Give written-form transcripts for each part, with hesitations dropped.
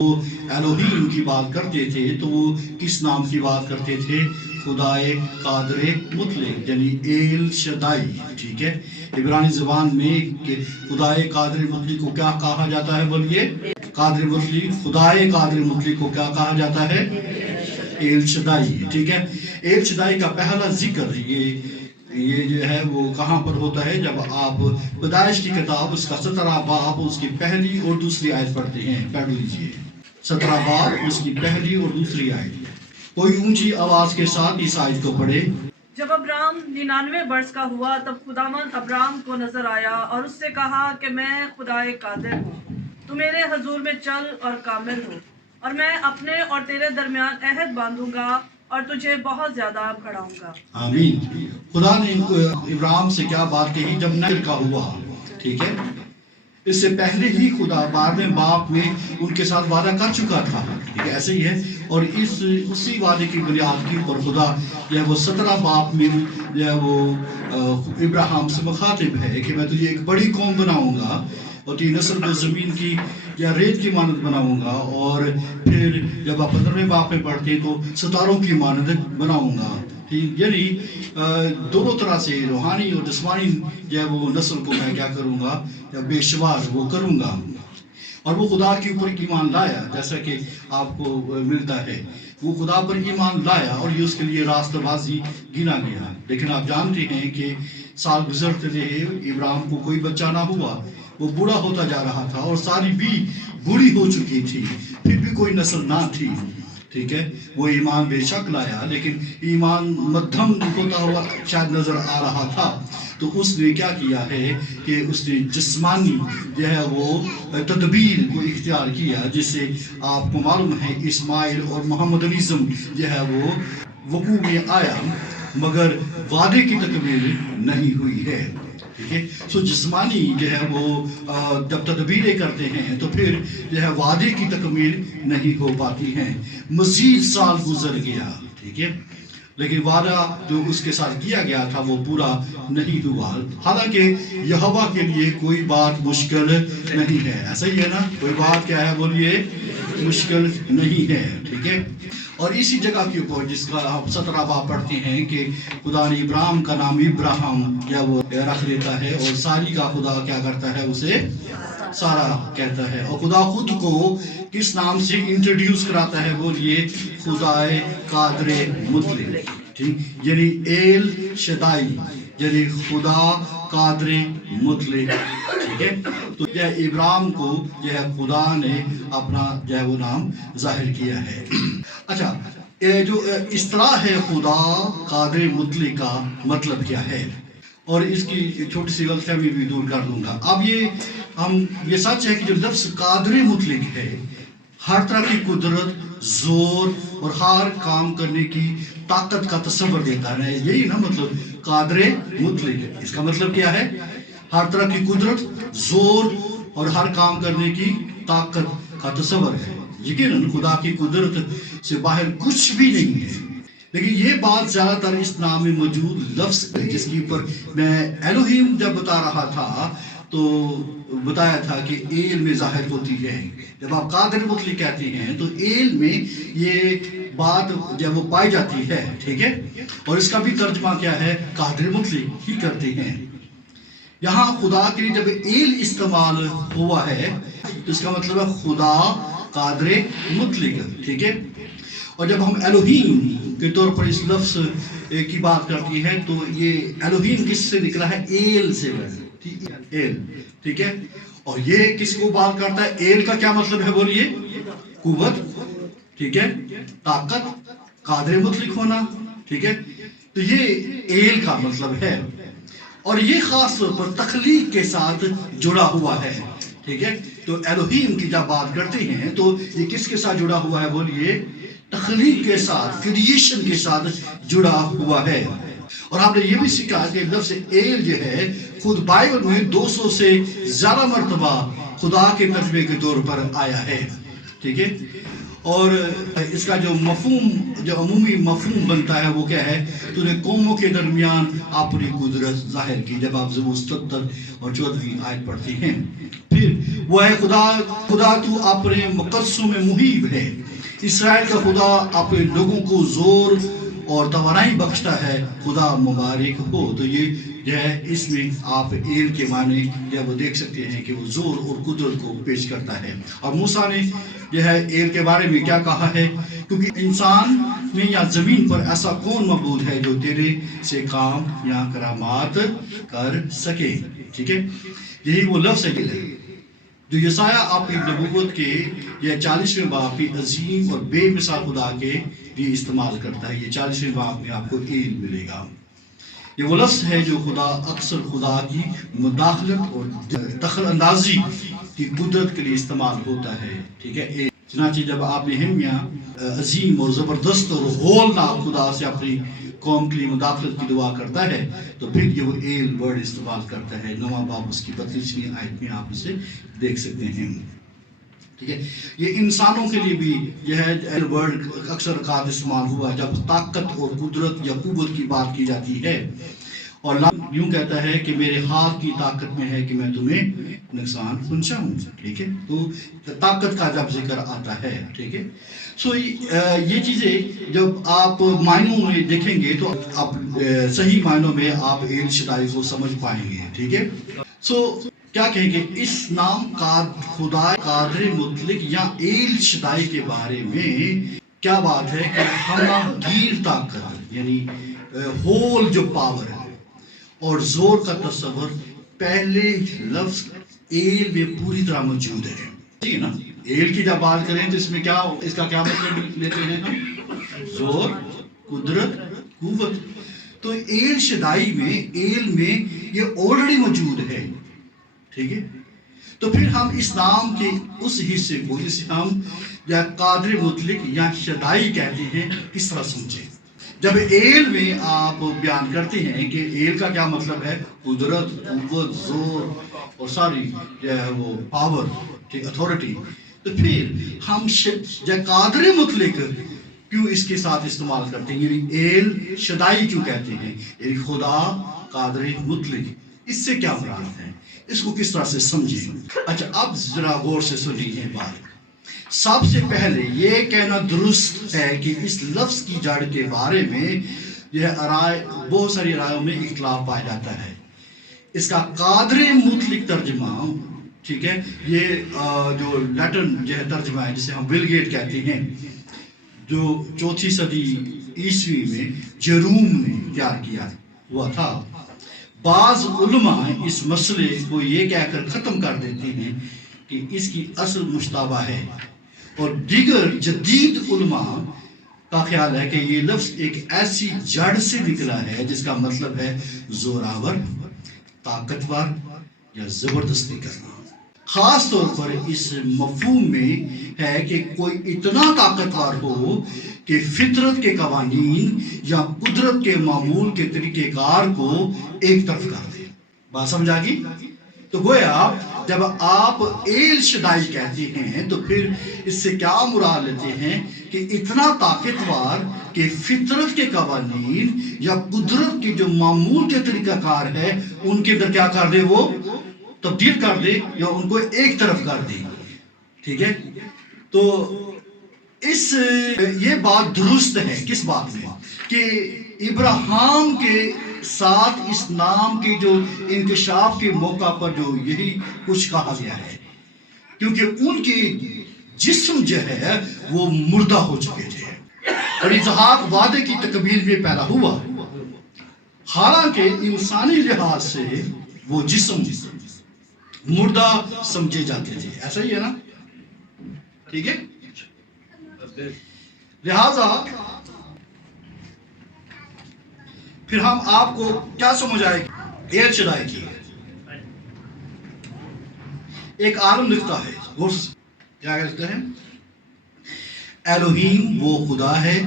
وہ الوہیم کی بات کرتے تھے تو وہ کس نام کی بات کرتے تھے؟ خدائے قادر مطلق یعنی ایل شدائی. ٹھیک ہے، عبرانی زبان میں خدائے قادر مطلق کو کیا کہا جاتا ہے؟ بولیے. قادر مطلق، خدائے قادر مطلق کو کیا کہا جاتا ہے؟ ایل شدائی. ٹھیک ہے، ایل شدائی کا پہلا ذکر یہ جو ہے وہ کہاں پر ہوتا ہے؟ جب آپ پیدائش کی کتاب اس کا 17 باب اس کی پہلی اور دوسری آیت پڑھتے ہیں. پڑھ لیجئے 17 باب اس کی پہلی اور دوسری آیت. کوئی اونچی آواز کے ساتھ اس آیت کو پڑھے. جب ابرام 99 برس کا ہوا تب خداوند ابرام کو نظر آیا اور اس سے کہا کہ میں خدائے قادر ہوں، تو میرے حضور میں چل اور کامل ہو، اور میں اپنے اور تیرے درمیان عہد باندھوں گا اور تجھے بہت زیادہ بڑھاؤں گا. آمین. خدا نے ابراہیم سے کیا بات کہی جب نگر کا ہوا؟ ٹھیک ہے، اس سے پہلے ہی خدا 12ویں باب میں ان کے ساتھ وعدہ کر چکا تھا. ٹھیک ہے، ایسے ہی ہے. اور اسی وعدے کی بنیاد کی پر خدا وہ 17 باب میں وہ ابراہیم سے مخاطب ہے کہ میں تجھے ایک بڑی قوم بناؤں گا اور تیری نسل کو زمین کی یا ریت کی مانند بناؤں گا، اور پھر جب آپ 15ویں باب میں پڑھتے تو ستاروں کی مانند بناؤں گا. یعنی دونوں طرح سے روحانی اور جسمانی وہ نسل کو میں کیا کروں گا؟ بے شمار وہ کروں گا. اور وہ خدا کے اوپر ایمان لایا، جیسا کہ آپ کو ملتا ہے. وہ خدا پر ایمان لایا اور یہ اس کے لیے راستہ بازی گنا گیا. لیکن آپ جانتے ہیں کہ سال گزرتے رہے، ابراہیم کو کوئی بچہ نہ ہوا. وہ بوڑھا ہوتا جا رہا تھا اور ساری بھی بوڑھی ہو چکی تھی، پھر بھی کوئی نسل نہ تھی. ٹھیک ہے، وہ ایمان بے شک لایا، لیکن ایمان مدھم ہوتا ہوا شاید نظر آ رہا تھا. تو اس نے کیا کیا ہے کہ اس نے جسمانی وہ تدبیر کو اختیار کیا، جس سے آپ کو معلوم ہے اسماعیل اور محمد ازم وہ وقوع میں آیا، مگر وعدے کی تکمیل نہیں ہوئی ہے. ٹھیک ہے، سو جسمانی وہ جب تدبیریں کرتے ہیں تو پھر وعدے کی تکمیل نہیں ہو پاتی ہیں. مزید سال گزر گیا. ٹھیک ہے، لیکن وعدہ جو اس کے ساتھ کیا گیا تھا وہ پورا نہیں ہوا. حالانکہ یہوہ کے لیے کوئی بات مشکل نہیں ہے. ایسا ہی ہے نا، کوئی بات کیا ہے بولیے؟ مشکل نہیں ہے. ٹھیک ہے، اور اسی جگہ کے اوپر جس کا آپ 17 باب پڑھتے ہیں کہ خدا نے ابراہیم کا نام ابراہیم وہ رکھ دیتا ہے، اور ساری کا خدا کیا کرتا ہے؟ اسے سارا کہتا ہے. اور خدا خود کو کس نام سے انٹروڈیوس کراتا ہے؟ بولیے خدائے قادر مطلق. ٹھیک، یعنی ایل شدائی یعنی خدا قادر مطلق. ٹھیک ہے، تو ابراہیم کو خدا نے اپنا وہ نام ظاہر کیا ہے. اچھا، جو اصطلاح ہے خدا قادر مطلق کا مطلب کیا ہے؟ اور اس کی چھوٹی سی غلط فہمی بھی دور کر دوں گا. اب یہ سچ ہے کہ جو لفظ قادر مطلق ہے، ہر طرح کی قدرت، زور اور ہر کام کرنے کی طاقت کا تصور دیتا ہے. یہی نا مطلب قادر مطلق. اس کا مطلب کیا ہے؟ ہر طرح کی قدرت، زور اور ہر کام کرنے کی طاقت کا تصور ہے. یقیناً خدا کی قدرت سے باہر کچھ بھی نہیں ہے. لیکن یہ بات زیادہ تر اس نام میں موجود لفظ ہے، جس کے اوپر میں الوہیم جب بتا رہا تھا تو بتایا تھا کہ ایل میں ظاہر ہوتی ہے. جب آپ قادر مطلق کہتے ہیں تو ایل میں یہ بات وہ پائی جاتی ہے. ٹھیک ہے، اور اس کا بھی ترجمہ کیا ہے؟ قادر مطلق ہی کرتے ہیں. یہاں خدا کے لیے جب ایل استعمال ہوا ہے تو اس کا مطلب ہے خدا قادر مطلق. ٹھیک ہے، اور جب ہم الوہیم کے طور پر اس لفظ کی بات کرتی ہے تو یہ الوہیم کس سے نکلا ہے؟ ایل سے. ایل. ٹھیک ہے، اور یہ کس کو بات کرتا ہے؟ ایل کا کیا مطلب ہے بولیے؟ قوت. ٹھیک ہے، طاقت، قادر مطلق ہونا. ٹھیک ہے، تو یہ ایل کا مطلب ہے، اور یہ خاص طور پر تخلیق کے ساتھ جڑا ہوا ہے. ٹھیک ہے، تو الوہیم کی جب بات کرتے ہیں تو یہ کس کے ساتھ جڑا ہوا ہے بولیے؟ تخلیق کے ساتھ، کریشن کے ساتھ جڑا ہوا ہے. اور آپ نے یہ بھی سیکھا کہ لفظ ایل خود بائبل میں 200 سے زیادہ مرتبہ خدا کے ترجمے کے طور پر آیا ہے. ٹھیک ہے. اور اس کا جو مفہوم, جو عمومی مفہوم بنتا ہے وہ کیا ہے؟ تو نے قوموں کے درمیان اپنی قدرت ظاہر کی, جب آپ زبور 77 اور 14 آیت پڑھتے ہیں. پھر وہ ہے خدا تو اپنے مقدسوں میں محیب ہے, اسرائیل کا خدا اپنے لوگوں کو زور اور توانائی بخشتا ہے, خدا مبارک ہو. تو یہ جو ہے اس میں آپ ایل کے معنی جب وہ دیکھ سکتے ہیں کہ وہ زور اور قدرت کو پیش کرتا ہے. اور موسیٰ نے جو ہے ایل کے بارے میں کیا کہا ہے؟ کیونکہ انسان میں یا زمین پر ایسا کون موجود ہے جو تیرے سے کام یا کرامات کر سکے. ٹھیک ہے, یہی وہ لفظ ہے جو یسایہ اپنی نبوت کے یہ 40ویں باب کی عظیم اور بے مثال خدا کے لیے استعمال کرتا ہے. یہ 40ویں باب میں آپ کو ایل ملے گا. یہ وہ لفظ ہے جو خدا اکثر خدا کی مداخلت اور دخل اندازی کی قدرت کے لیے استعمال ہوتا ہے. ٹھیک ہے, چنانچہ جب آپ نہمیا عظیم اور زبردست اور ہولناک خدا سے اپنی قوم کے لیے مداخلت کی دعا کرتا ہے تو پھر یہ وہ ایل ورڈ استعمال کرتا ہے. 9واں باب اس کی 32ویں آیت میں آپ اسے دیکھ سکتے ہیں. ٹھیک ہے, یہ انسانوں کے لیے بھی یہ ہے ایل ورڈ اکثر اوقات استعمال ہوا جب طاقت اور قدرت یا قوت کی بات کی جاتی ہے. اور اللہ یوں کہتا ہے کہ میرے ہاتھ کی طاقت میں ہے کہ میں تمہیں نقصان پہنچاؤں. ٹھیک ہے, تو طاقت کا جب ذکر آتا ہے. ٹھیک ہے, سو یہ چیزیں جب آپ معنوں میں دیکھیں گے تو آپ صحیح معنوں میں آپ ایل شدائی کو سمجھ پائیں گے. ٹھیک ہے, سو کیا کہیں گے اس نام کا خدا قادر مطلق یا ایل شدائی کے بارے میں کیا بات ہے کہ ہم گیر طاقت یعنی ہول جو پاور ہے اور زور کا تصور پہلے لفظ ایل میں پوری طرح موجود ہے. ٹھیک ہے نا, ایل کی جب بات کریں تو اس میں کیا, اس کا کیا مطلب لیتے ہیں ہم؟ زور, قدرت, قوت. تو ایل شدائی میں ایل میں یہ آلریڈی موجود ہے. ٹھیک ہے, تو پھر ہم اس نام کے اس حصے کو جسے ہم یا قادر مطلق یا شدائی کہتے ہیں کس طرح سمجھیں. جب ایل میں آپ بیان کرتے ہیں کہ ایل کا کیا مطلب ہے؟ قدرت, قوت, زور اور ساری جو ہے وہ پاور, اتھارٹی. تو پھر ہم قادر مطلق کیوں اس کے ساتھ استعمال کرتے ہیں, یعنی ایل شدائی کیوں کہتے ہیں, یعنی خدا قادر مطلق. اس سے کیا مراد ہے, اس کو کس طرح سے سمجھیں. اچھا, اب ذرا غور سے سنیے بات. سب سے پہلے یہ کہنا درست ہے کہ اس لفظ کی جڑ کے بارے میں یہ بہت ساری رائوں میں اختلاف پایا جاتا ہے. اس کا قادر مطلق ترجمہ, ٹھیک ہے, یہ جو لیٹن جو ہے ترجمہ ہے جسے ہم ولگیٹ کہتے ہیں, جو 4 صدی عیسوی میں جیروم نے تیار کیا ہوا تھا. بعض علماء اس مسئلے کو یہ کہہ کر ختم کر دیتے ہیں کہ اس کی اصل مشتبہ ہے, اور دیگر جدید علماء کا خیال ہے کہ یہ لفظ ایک ایسی جڑ سے نکلا ہے جس کا مطلب ہے زوراور, طاقتور یا زبردستی کرنا. خاص طور پر اس مفہوم میں ہے کہ کوئی اتنا طاقتور ہو کہ فطرت کے قوانین یا قدرت کے معمول کے طریقہ کار کو ایک طرف کر دے. بات سمجھ آ گئی؟ تو گویا جب آپ ایل شدائی کہتے ہیں تو پھر اس سے کیا مراد لیتے ہیں کہ اتنا طاقتور کہ فطرت کے قوانین یا قدرت کے جو معمول کے طریقہ کار ہے ان کے اندر کیا کر دے, وہ تبدیل کر دے یا ان کو ایک طرف کر دے. ٹھیک ہے, تو یہ بات درست ہے کس بات میں کہ ابراہیم کے ساتھ اس نام کے جو انکشاف کے موقع پر جو یہی کچھ کہا گیا ہے, کیونکہ ان کے جسم جو ہے وہ مردہ ہو چکے تھے اور اسحاق وعدے کی تکمیل میں پیدا ہوا, حالانکہ انسانی لحاظ سے وہ جسم مردہ سمجھے جاتے تھے. ایسا ہی ہے نا, ٹھیک ہے. لہذا پھر ہم آپ کو کیا سمجھ آئے گی ایل شدائی کی. ایک عالم لکھتا ہے, کیا کہتے ہیں, الوہیم وہ خدا ہے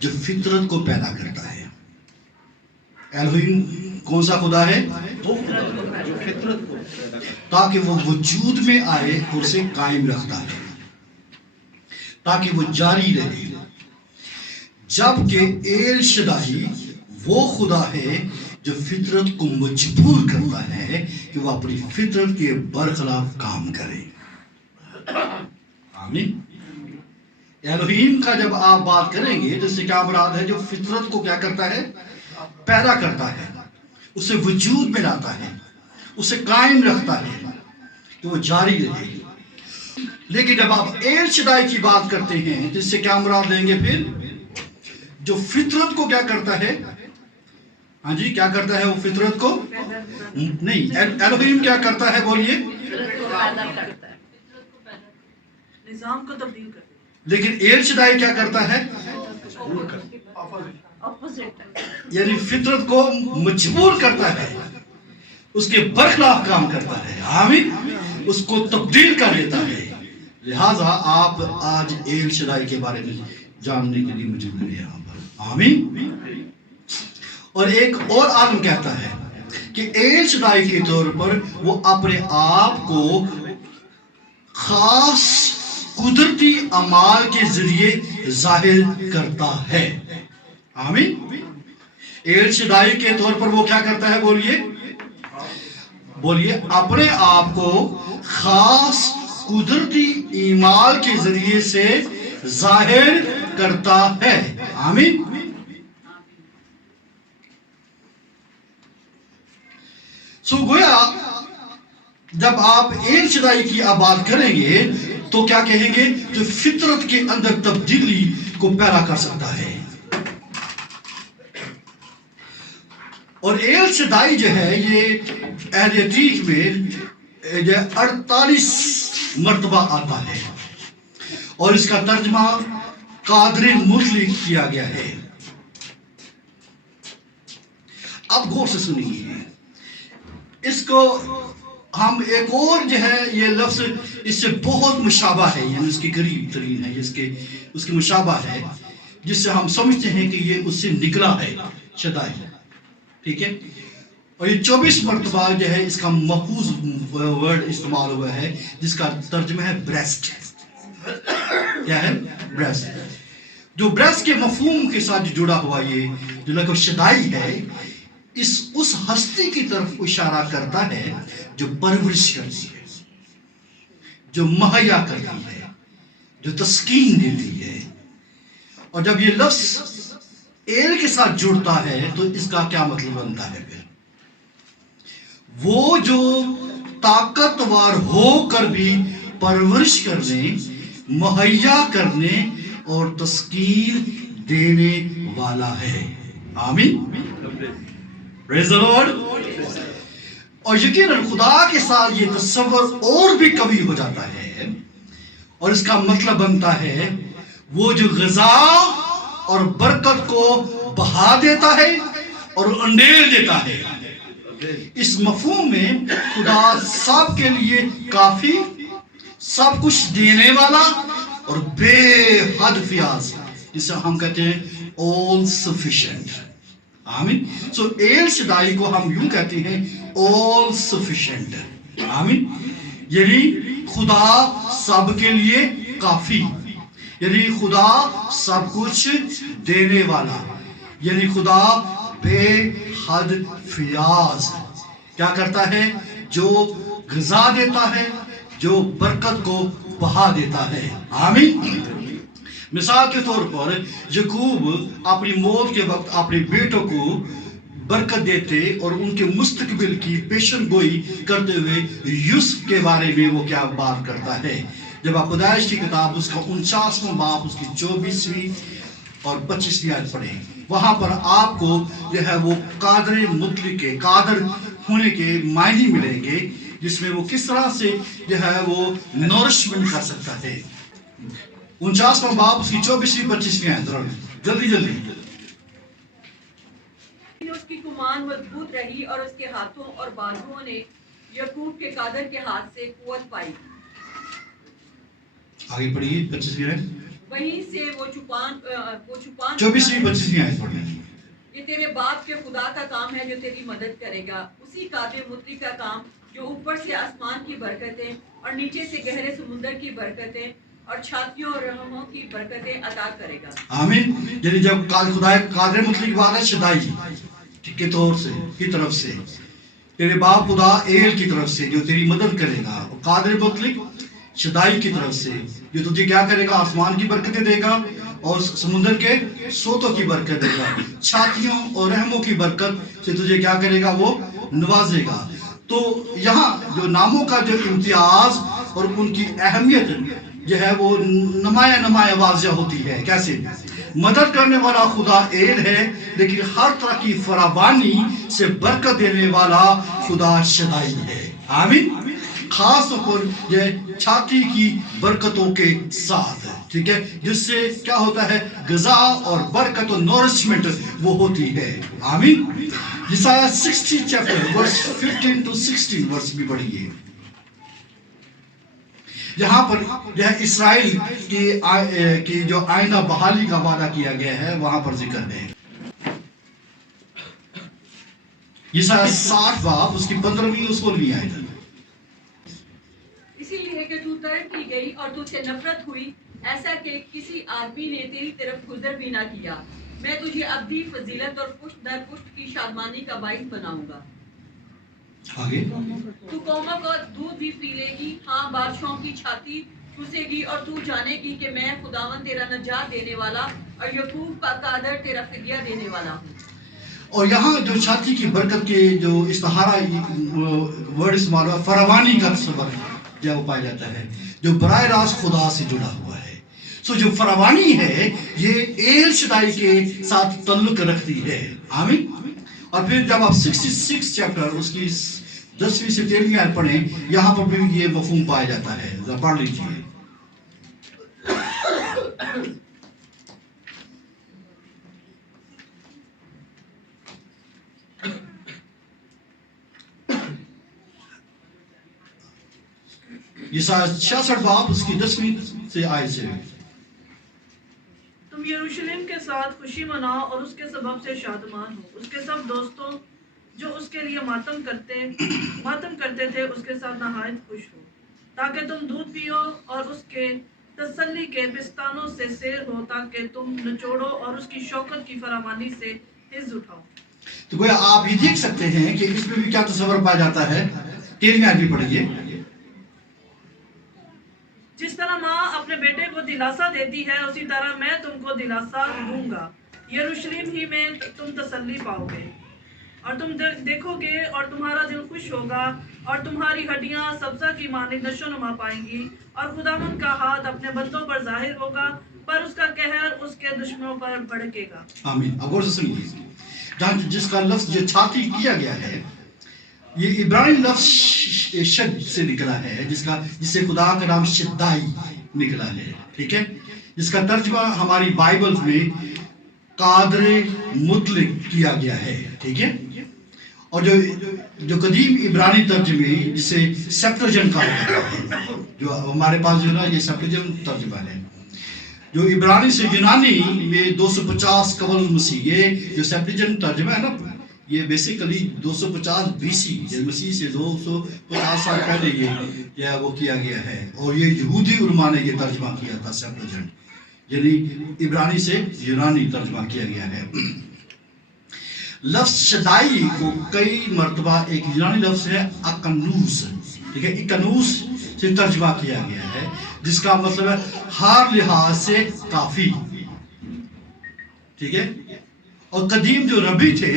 جو فطرت کو پیدا کرتا ہے. الوہیم کون سا خدا ہے؟ جو فطرت کو تاکہ وہ وجود میں آئے اور اسے قائم رکھتا ہے. ताकि वो जारी रहे, जबकि एल शदाई वो खुदा है जो फितरत को मजबूर करता है कि वो अपनी फितरत के बरखिलाफ काम करे। आमीन। एलोहीम का जब आप बात करेंगे तो इससे क्या मुराद है? जो फितरत को क्या करता है? पैदा करता है, उसे वजूद में लाता है, उसे कायम रखता है कि वो जारी रहे। लेकिन जब आप एल शदाई की बात करते हैं तो इससे क्या मुराद लेंगे? फिर जो फितरत को क्या करता है? हाँ जी, क्या करता है वो फितरत को? नहीं, एलोहीम क्या करता है? बोलिए। निजाम को तब्दील कर। लेकिन एल शदाई क्या करता है? यानी फितरत को मजबूर करता है, उसके बरखिलाफ काम करता है। आमीन। उसको तब्दील कर देता है। लिहाजा आप आज एल शदाई के बारे में जानने के लिए मौजूद हैं यहाँ पर। आमीन। और एक और आलम कहता है कि एल शदाई के तौर पर वो अपने आप को खास कुदरती अमाल के जरिए जाहिर करता है। आमीन। एल शदाई के तौर पर वो क्या करता है? बोलिए, बोलिए। अपने आप को खास कुदरती इमाल के जरिए से जाहिर करता है। आमीन। सो गोया जब आप एल शदाई की बात करेंगे तो क्या कहेंगे? जो फितरत के अंदर तब्दीली को पैदा कर सकता है। और एल शदाई जो है ये अहद अतीक में 48 मरतबा आता है और इसका तर्जमा कादर मुतलक किया गया है। अब गौर से सुनिए, इसको हम एक और जो है ये लफ्ज इससे बहुत मुशाबा है, यानी उसके करीब तरीन है, उसकी मुशाबा है, जिससे हम समझते हैं कि ये उससे निकला है शदाई। ठीक है। और ये 24 मरतबा जो है इसका महफूज वर्ड इस्तेमाल हुआ है जिसका तर्जुमा है ब्रेस्ट। क्या है? ब्रेस्ट। जो ब्रेस्ट के मफहूम के साथ जुड़ा हुआ ये जो लफ्ज शदाई है, उस हस्ती की तरफ इशारा करता है जो परवरिश करती है, जो मुहैया करती है, जो तस्कीन देती है। और जब ये लफ्ज एल के साथ जुड़ता है तो इसका क्या मतलब बनता है? फिर वो जो ताकतवर होकर भी परवरिश करने, मुहैया करने और तस्कीन देने वाला है। आमीन। Praise the Lord. और यकीनन खुदा के साथ ये तस्वर और भी कभी हो जाता है और इसका मतलब बनता है वो जो ग़िज़ा और बरकत को बहा देता है और अंडेल देता है। इस मफहूम में खुदा सब के लिए काफी, सब कुछ देने वाला और बेहद फियाज, जिसे हम कहते हैं ऑल सफिशिएंट। आमीन। सो एल शदाई को हम यूं कहते हैं ऑल सफिशिएंट। आमीन। यानी खुदा सब के लिए काफी, यानी खुदा सब कुछ देने वाला, यानी खुदा बेहद फियाज। क्या करता है? जो ग़िज़ा देता है, जो बरकत को बहा देता है। आमीन। मिसाल के तौर पर याकूब अपनी मौत के वक्त अपने बेटों को बरकत देते और उनके मुस्तकबिल की पेशन गोई करते हुए यूसुफ के बारे में वो क्या बात करता है? जब आप पैदाइश की किताब उसका 49वां बाब उसकी 24वीं और 25वीं आयत पढ़े, वहां पर आपको जो है वो कादर मुतलक के, कादर होने के मायने मिलेंगे, जिसमें वो किस तरह से जो है वो नरिशमेंट कर सकता है। 49वां बाब उसकी 24वीं 25वीं आयत, जल्दी जल्दी। उसकी कुमान मजबूत रही और उसके हाथों और बाजुओं ने याकूब के कादर के हाथ से कुव्वत पाई। आगे पढ़िए 25वीं आयत। वहीं से वो छुपान 24वीं 25वीं आयत पढ़िए। ये तेरे बाप के खुदा का काम है जो तेरी मदद करेगा, उसी कादिर मुतलक का काम जो ऊपर से आसमान की बरकतें और नीचे से गहरे समुंदर की बरकतें और छातियों और रहमों की बरकतें अता करेगा। आमीन। यानी जब खुदा कादिर मुतलक की बात है शदाई के तौर से की तरफ से, तेरे बाप खुदा एल की तरफ से जो तेरी मदद करेगा, और कादिर मुतलक शदाई की तरफ से जो तुझे क्या करेगा, आसमान की बरकतें देगा और समुद्र के सोतों की बरकत देगा, छातियों और रहमों की बरकत से तुझे क्या करेगा, वो नवाजेगा। तो यहाँ जो नामों का जो इम्तियाज और उनकी अहमियत जो है वो नमाया वाज़िया होती है। कैसे? मदद करने वाला खुदा एल है, लेकिन हर तरह की फरावानी से बरकत देने वाला खुदा शदाई है। आमीन। खास तौर पर यह छाती की बरकतों के साथ, ठीक है, जिससे क्या होता है, ग़िज़ा और बरकत और नरिशमेंट वो होती है। आमीन। यशायाह 60 चैप्टर वर्स 15 to 16 वर्स भी पढ़िए। यहाँ पर यह इस्राइल की जो आईना बहाली का वादा किया गया है वहां पर जिक्र है। यशायाह 60 बाब उसकी 15वीं और 16वीं आयत। इसीलिए कि तू तर्क की गई और तुझसे नफरत हुई, ऐसा कि किसी आदमी ने तेरी तरफ गुजर भी ना किया। मैं तुझे अब्दी फजीलत और पुष्ट दर पुष्ट की शादमानी का बाइस बनाऊंगा। आगे, तू कौमों का दूध भी पी लेगी, हाँ बादशाहों की छाती चूसेगी, और तू जानेगी कि मैं खुदावन तेरा नजात देने वाला और यकूब का कादर तेरा फिदिया देने वाला हूँ। और यहाँ जो छाती की बरकत के जो इस्तिहारा वर्ड इस्तेमाल हुआ, फरावानी का तस्वर जो वो पाया जाता है, जो बराह रास्त खुदा से जुड़ा हुआ है। सो जो फरावानी है ये एल शदाई के साथ तल्लुक रखती है। आमीन। और फिर जब आप 66 चैप्टर उसकी 10वीं से 13वीं आयत पढ़ें, यहाँ पर भी ये मफहूम पाया जाता है। पढ़ लीजिए। यशायाह 66 बाब उसकी 10वीं से आयत से। तुम यरूशलेम के साथ खुशी मनाओ और उसके सबब से शादमान हो। उसके सब दोस्तों जो उसके लिए मातम करते थे उसके साथ नहायत खुश हो, ताकि तुम दूध पियो और उसके तसल्ली के बिस्तानों से सैर हो, ताकि तुम नचोड़ो और उसकी शौकत की फरावानी से हिज़्ज़ उठाओ। तो गोया आप ये देख सकते हैं कि इसमें भी क्या तस्वर पाया जाता है। 13वीं आयत भी पढ़िए। जिस तरह माँ अपने बेटे को दिलासा देती है, उसी तरह मैं तुमको दिलासा दूंगा। यरूशलेम ही में तुम तसल्ली पाओगे और तुम देखोगे और तुम्हारा दिल खुश होगा और तुम्हारी हड्डियां सब्जा की मानिंद नशोनुमा पाएंगी। और खुदावंद का हाथ अपने बंदों पर जाहिर होगा, पर उसका कहर उसके दुश्मनों पर भड़केगा। आमीन। अब गौर से सुनिए, जहाँ जिसका लफ्ज जो छाती किया गया है, ये इब्रानी लफ्ज शद से निकला है, जिससे खुदा का नाम शद्दाई निकला है। ठीक है, जिसका तर्जुमा हमारी बाइबल में कादर मुतलक किया गया है। ठीक है, और जो कदीम इब्रानी तर्जुमे जिसे सेप्टुअजिंट कहा जाता है, जो हमारे पास जो ना ये सेप्टुअजिंट तर्जुमा है, जो इब्रानी से यूनानी में 250 कबल मसीह, ये जो सेप्टुअजिंट तर्जुमा है ना, ये बेसिकली 250 BC, मसीह से 250 साल पहले ये वो किया गया है। और ये यहूदी उलमा ने ये तर्जुमा किया था सेप्टुअजिंट, यानी इब्रानी से यूनानी तर्जुमा किया गया है। लफ्ज शदाई को कई मर्तबा एक यूनानी लफ्ज है अकनूस, ठीक है, इकनूस से तर्जुमा किया गया है, जिसका मतलब है हर लिहाज से काफी। ठीक है, और कदीम जो रबी थे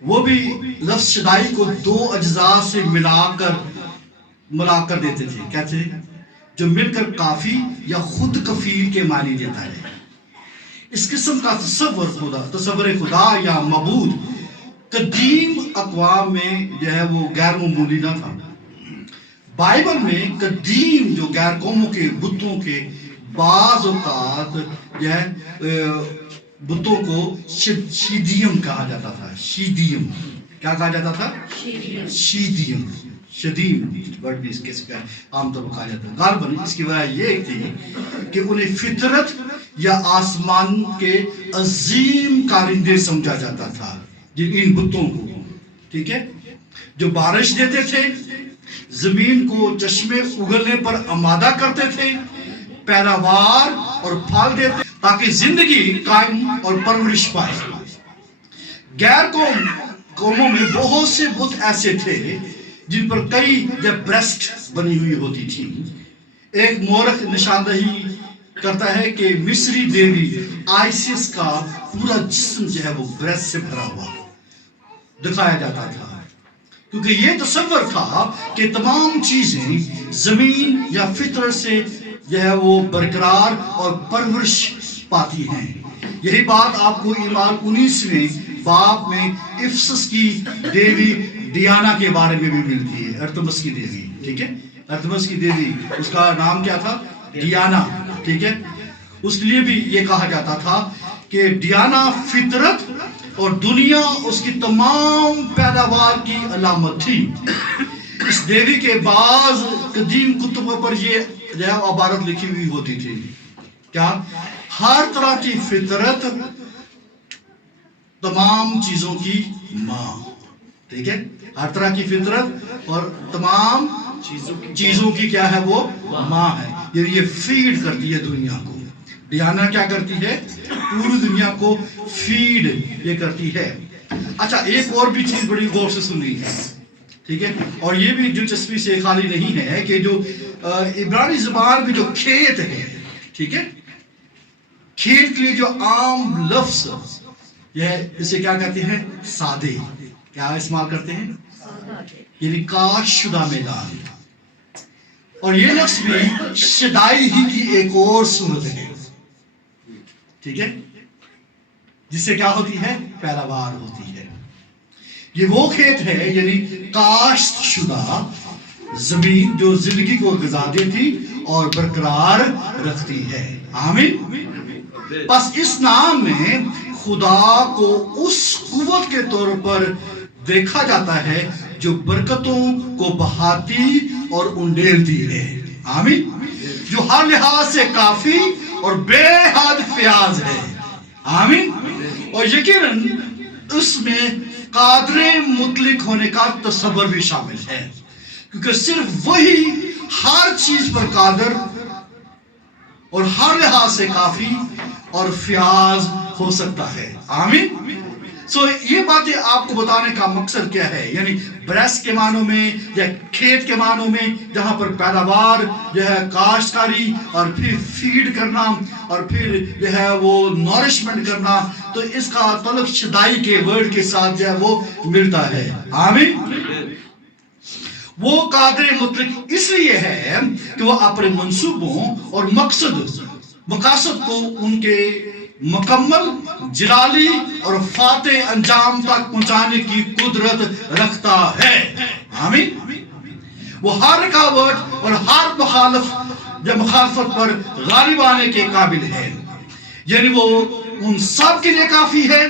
वो भी लफ्ज शदाई को 2 अज्जा से मिलाकर देते थे। कहते थे जो मिलकर काफी या खुद कफील के मानी देता है। इस किस्म का तसव्वुर खुदा या मबूद कदीम अक़वाम में जो है वो गैर मामूली ना था। बाइबल में कदीम जो गैर कौमों के बुतों के बाज़ औक़ात जो है बुतों को शीदियम कहा जाता था। शीदियम क्या कहा जाता था? शीदियम, शदीम वर्ड भी इसके आमतौर पर कहा जाता है। गालबन इसकी वजह ये थी कि उन्हें फितरत या आसमान के अजीम कारिंदे समझा जाता था, इन बुतों को। ठीक है, जो बारिश देते थे, जमीन को चश्मे उगलने पर आमादा करते थे, पैदावार और फल देते ताकि जिंदगी कायम और परवरिश पाए। गैर कौमों में बहुत से बुत ऐसे थे जिन पर कई जब ब्रेस्ट बनी हुई होती थी। एक मोरख निशानदही करता है कि मिस्री देवी आइसिस का पूरा जिस्म जो है वो ब्रेस्ट से भरा हुआ दिखाया जाता था, क्योंकि ये तसव्वुर था कि तमाम चीजें जमीन या फितरत से जो है वो बरकरार और परवरिश पाती हैं। यही बात आपको ईमान 19वें बाब में इफसस की देवी डियाना के बारे में भी मिलती है, अर्थमस की देवी। ठीक है, अर्थमस की देवी, उसका नाम क्या था? डियाना। ठीक है, उसके लिए भी ये कहा जाता था कि डियाना फितरत और दुनिया उसकी तमाम पैदावार की अलामत थी। इस देवी के बाज कदीम कुतुबों पर ये इबारत लिखी हुई होती थी, क्या? हर तरह की फितरत, तमाम चीजों की माँ। ठीक है, हर तरह की फितरत और तमाम चीजों की क्या है? वो माँ है। ये फीड करती है दुनिया को। डियाना क्या करती है? पूरी दुनिया को फीड ये करती है। अच्छा, एक और भी चीज बड़ी गौर से सुननी है। ठीक है, और ये भी दिलचस्पी से खाली नहीं है कि जो इब्रानी जुबान में जो खेत है, ठीक है, खेत के लिए जो आम लफ्ज यह इसे क्या कहते हैं? सादे। क्या इस्तेमाल करते हैं? यानी काशुदा मैदान। और ये लफ्ज भी शदाई ही की एक और सूरत है। ठीक है, जिससे क्या होती है? पैदावार होती है। ये वो खेत है यानी काश्त शुदा जमीन जो जिंदगी को ग़िज़ा देती और बरकरार रखती है। आमीन। बस इस नाम में खुदा को उस कुव्वत के तौर पर देखा जाता है जो बरकतों को बहाती और उंडेलती है। आमीन। जो हर लिहाज से काफी और बेहद फयाज है। आमीन। और यकीनन उसमें कादरे मुतलिक होने का तसव्वुर भी शामिल है, क्योंकि सिर्फ वही हर चीज पर कादर और हर लिहाज से काफी और फयाज हो सकता है। आमीन। ये बातें आपको बताने का मकसद क्या है? यानी ब्रेस्ट के मानों में या खेत के मानों में, जहां पर पैदावार जो है काश्तकारी और फिर फीड करना और फिर जो है वो नॉरिशमेंट करना, तो इसका तल्लुक शदाई के वर्ड के साथ जो है वो मिलता है। आमीन। वो कादर मुतलक इसलिए है कि वो अपने मंसूबों और मकसद को उनके मुकम्मल जिलाली और फाते अंजाम तक पहुंचाने की कुदरत रखता है। आमीन। वो हर रुकावट और हर मुखालफत पर गालिब आने के काबिल है, यानी वो उन सब के लिए काफी है।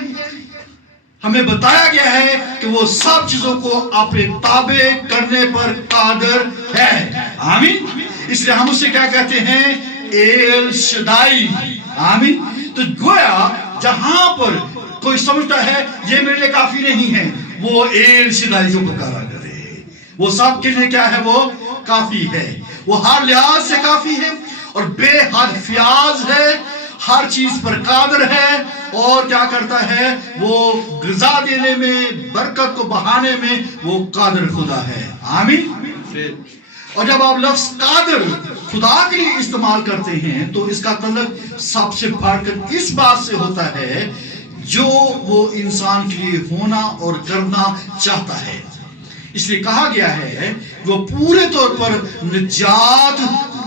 हमें बताया गया है कि वो सब चीजों को अपने ताबे करने पर कादर है। आमीन। इसलिए हम उसे क्या कहते हैं? L Shaddai. आमीन। तो गोया जहां पर कोई समझता है ये मेरे लिए काफी नहीं है, वो एल शदाई को पुकारा करे। वो सब के लिए क्या है? वो काफी है। वो हर लिहाज से काफी है और बेहद फयाज है, हर चीज पर कादर है और क्या करता है? वो ग़िज़ा देने में, बरकत को बहाने में वो कादर खुदा है। आमीन। और जब आप लफ्ज कादर खुदा के लिए इस्तेमाल करते हैं तो इसका तल्लुक सबसे बढ़कर इस बात से होता है जो वो इंसान के लिए होना और करना चाहता है। इसलिए कहा गया है वो पूरे तौर पर निजात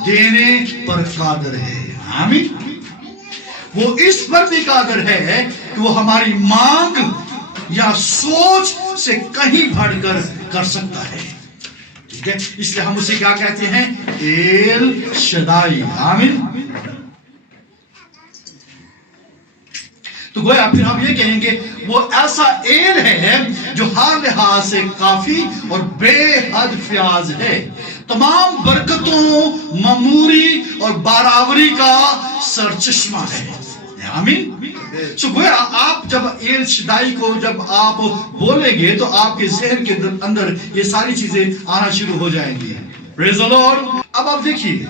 देने पर कादर है। आमीन। वो इस पर भी कादर है कि वो हमारी मांग या सोच से कहीं बढ़कर कर सकता है। ठीक है, इसलिए हम उसे क्या कहते हैं? L Shaddai. आमीन। तो गोया फिर हम ये कहेंगे वो ऐसा एल है जो हर लिहाज से काफी और बेहद फयाज है, तमाम बरकतों, ममूरी और बारावरी का सरचश्मा है। आमीन। सो गोया आप जब एल शदाई को जब आप बोलेंगे तो आपके ज़हन के अंदर ये सारी चीजें आना शुरू हो जाएंगी। Praise the Lord. अब आप देखिए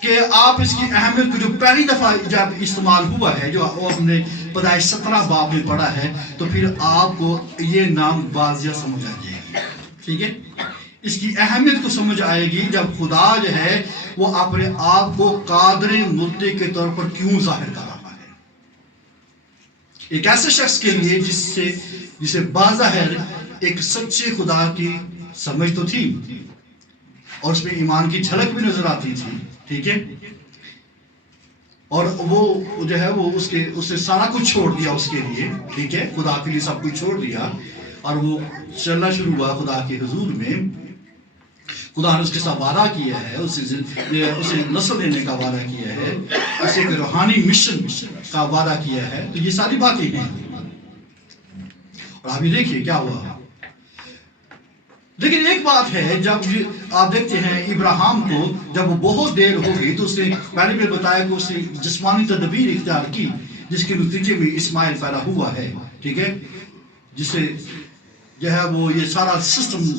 کہ آپ اس کی اہمیت کو جو پہلی دفعہ جب استعمال ہوا ہے جو ہم نے پیدائش 17 باب میں پڑھا ہے تو پھر آپ کو یہ نام واضح سمجھ آ جائے گی. ٹھیک ہے, اس کی اہمیت کو سمجھ آئے گی جب خدا جو ہے وہ اپنے آپ کو قادر مطلق کے طور پر کیوں ظاہر کر رہا ہے. ایک ایسے شخص کے لیے جسے بظاہر ایک سچے خدا کی سمجھ تو تھی اور اس میں ایمان کی جھلک بھی نظر آتی تھی. ٹھیک ہے, اور وہ جو ہے وہ اس سے سارا کچھ چھوڑ دیا اس کے لیے. ٹھیک ہے, خدا کے لیے سب کچھ چھوڑ دیا اور وہ چلنا شروع ہوا خدا کے حضور میں. خدا نے اس کے ساتھ وعدہ کیا ہے, اسے نسل دینے کا وعدہ کیا ہے, اسے ایک روحانی مشن کا وعدہ کیا ہے. تو یہ ساری باتیں ہیں اور آپ یہ دیکھیے کیا ہوا. لیکن ایک بات ہے, جب آپ دیکھتے ہیں ابراہیم کو جب وہ بہت دیر ہو گئی تو اس نے پہلے بھی بتایا کہ اس نے جسمانی تدبیر اختیار کی جس کے نتیجے میں اسماعیل پیدا ہوا ہے. ٹھیک ہے, جس سے جو ہے وہ یہ سارا سسٹم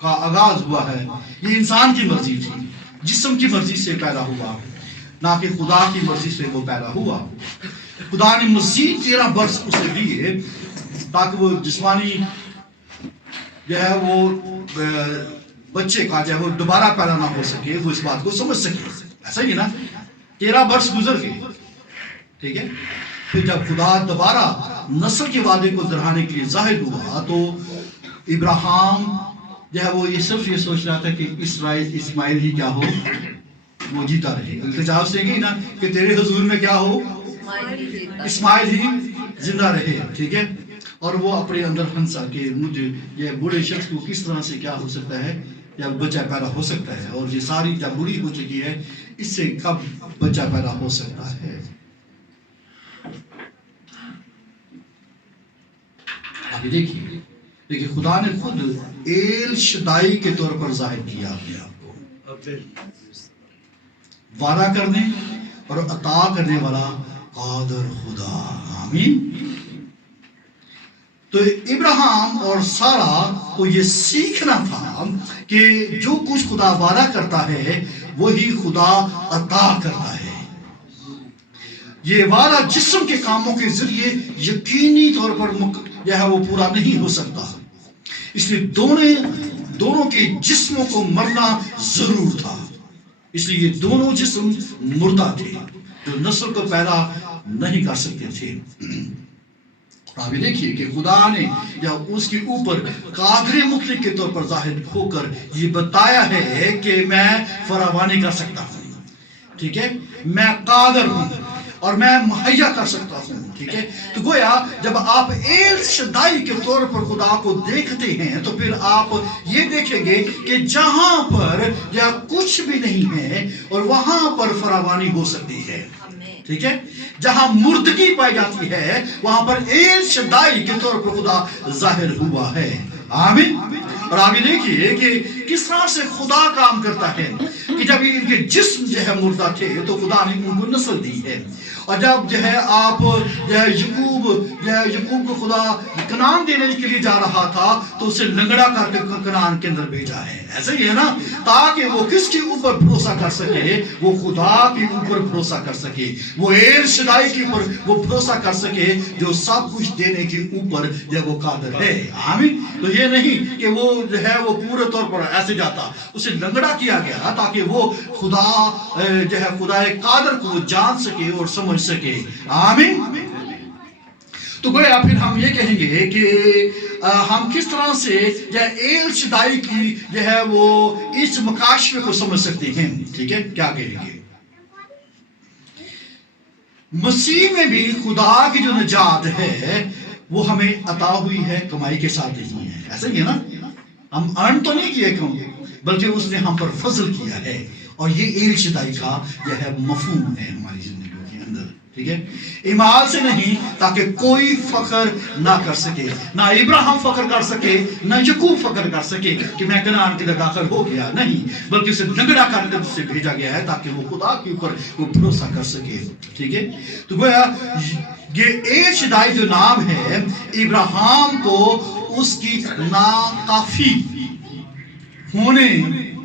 کا آغاز ہوا ہے. یہ انسان کی مرضی تھی, جسم کی مرضی سے پیدا ہوا, نہ کہ خدا کی مرضی سے وہ پیدا ہوا. خدا نے مزید 13 برس اسے دیے تاکہ وہ جسمانی جو ہے وہ بچے کا جو ہے وہ دوبارہ پیدا نہ ہو سکے, وہ اس بات کو سمجھ سکے. ایسا ہی نا, 13 برس گزر گئے. ٹھیک ہے, پھر جب خدا دوبارہ نسل کے وعدے کو دہرانے کے لیے ظاہر ہوا تو ابراہیم جو ہے وہ یہ صرف یہ سوچ رہا تھا کہ اسماعیل ہی کیا ہو, وہ جیتا رہے. التجا سے گئی نا کہ تیرے حضور میں کیا ہو, اسماعیل ہی زندہ رہے. ٹھیک ہے, اور وہ اپنے اندر ہنسا کہ مجھے یہ بوڑھے شخص کو کس طرح سے کیا ہو سکتا ہے یا بچہ پیدا ہو سکتا ہے, اور یہ ساری جب بوڑھی ہو چکی ہے اس سے کب بچہ پیدا ہو سکتا ہے. آگے دیکھیے خدا نے خود ایل شدائی کے طور پر ظاہر کیا اپنے آپ کو, وعدہ کرنے اور عطا کرنے والا قادر خدا. آمین. تو ابراہیم اور سارا کو یہ سیکھنا تھا کہ جو کچھ خدا وعدہ کرتا ہے وہی خدا عطا کرتا ہے. یہ وعدہ جسم کے کاموں کے ذریعے یقینی طور پر جو ہے وہ پورا نہیں ہو سکتا, اس لیے دونوں کے جسموں کو مرنا ضرور تھا. اس لیے یہ دونوں جسم مردہ تھے جو نسل کو پیدا نہیں کر سکتے تھے. آپ یہ دیکھیے کہ خدا نے یا اس کے اوپر قادر مطلق کے طور پر ظاہر ہو کر یہ بتایا ہے کہ میں فراوانی کر سکتا ہوں. ٹھیک ہے, میں قادر ہوں اور میں مہیا کر سکتا ہوں. ٹھیک ہے, تو گویا جب آپ ایل شدائی کے طور پر خدا کو دیکھتے ہیں تو پھر آپ یہ دیکھیں گے کہ جہاں پر یا کچھ بھی نہیں ہے اور وہاں پر فراوانی ہو سکتی ہے. ٹھیک ہے, جہاں مردگی پائی جاتی ہے وہاں پر ایل شدائی کے طور پر خدا ظاہر ہوا ہے. آمین. اور آپ یہ دیکھیے کہ کس طرح سے خدا کام کرتا ہے کہ جب ان کے جسم جو ہے مردہ تھے تو خدا نے ان کو نسل دی ہے, اور جب جو ہے آپ جو ہے یعقوب کو خدا کنعان دینے کے لیے جا رہا تھا تو اسے لنگڑا کر کے کنعان کے اندر بھیجا ہے. ایسا ہی ہے نا, تاکہ وہ کس کے اوپر بھروسہ کر سکے, وہ خدا کے اوپر بھروسہ کر سکے, وہ ایل شدائی کے اوپر وہ بھروسہ کر سکے جو سب کچھ دینے کے اوپر جو وہ قادر ہے. آمین. تو یہ نہیں کہ وہ جو ہے وہ پورے طور پر ایسے جاتا, اسے لنگڑا کیا گیا تاکہ وہ خدا جو ہے خدا قادر کو جان سکے اور سمجھ سکے. آمین. تو گویا پھر ہم یہ کہیں گے کہ ہم کس طرح سے ایل شدائی کی جو ہے وہ اس مکاشفے کو سمجھ سکتے ہیں. ٹھیک ہے, کیا کہیں گے, مسیح میں بھی خدا کی جو نجات ہے وہ ہمیں عطا ہوئی ہے, کمائی کے ساتھ نہیں ہے. ایسا ہی ہے نا, ہم ارن تو نہیں کیے کیوں, بلکہ اس نے ہم پر فضل کیا ہے, اور یہ ایل شدائی کا جو ہے مفہوم ہے ہماری زندگیوں کے اندر. ٹھیک ہے, ایمان سے نہیں تاکہ کوئی فخر نہ کر سکے, نہ ابراہیم فخر کر سکے, نہ یعقوب فخر کر سکے کہ میں کنعان کے اندر داخل ہو گیا, نہیں, بلکہ اسے لنگڑا کر کے اسے بھیجا گیا ہے تاکہ وہ خدا کے اوپر وہ بھروسہ کر سکے. ٹھیک ہے, تو گویا یہ ایل شدائی جو نام ہے ابراہیم کو اس کی ناکافی ہونے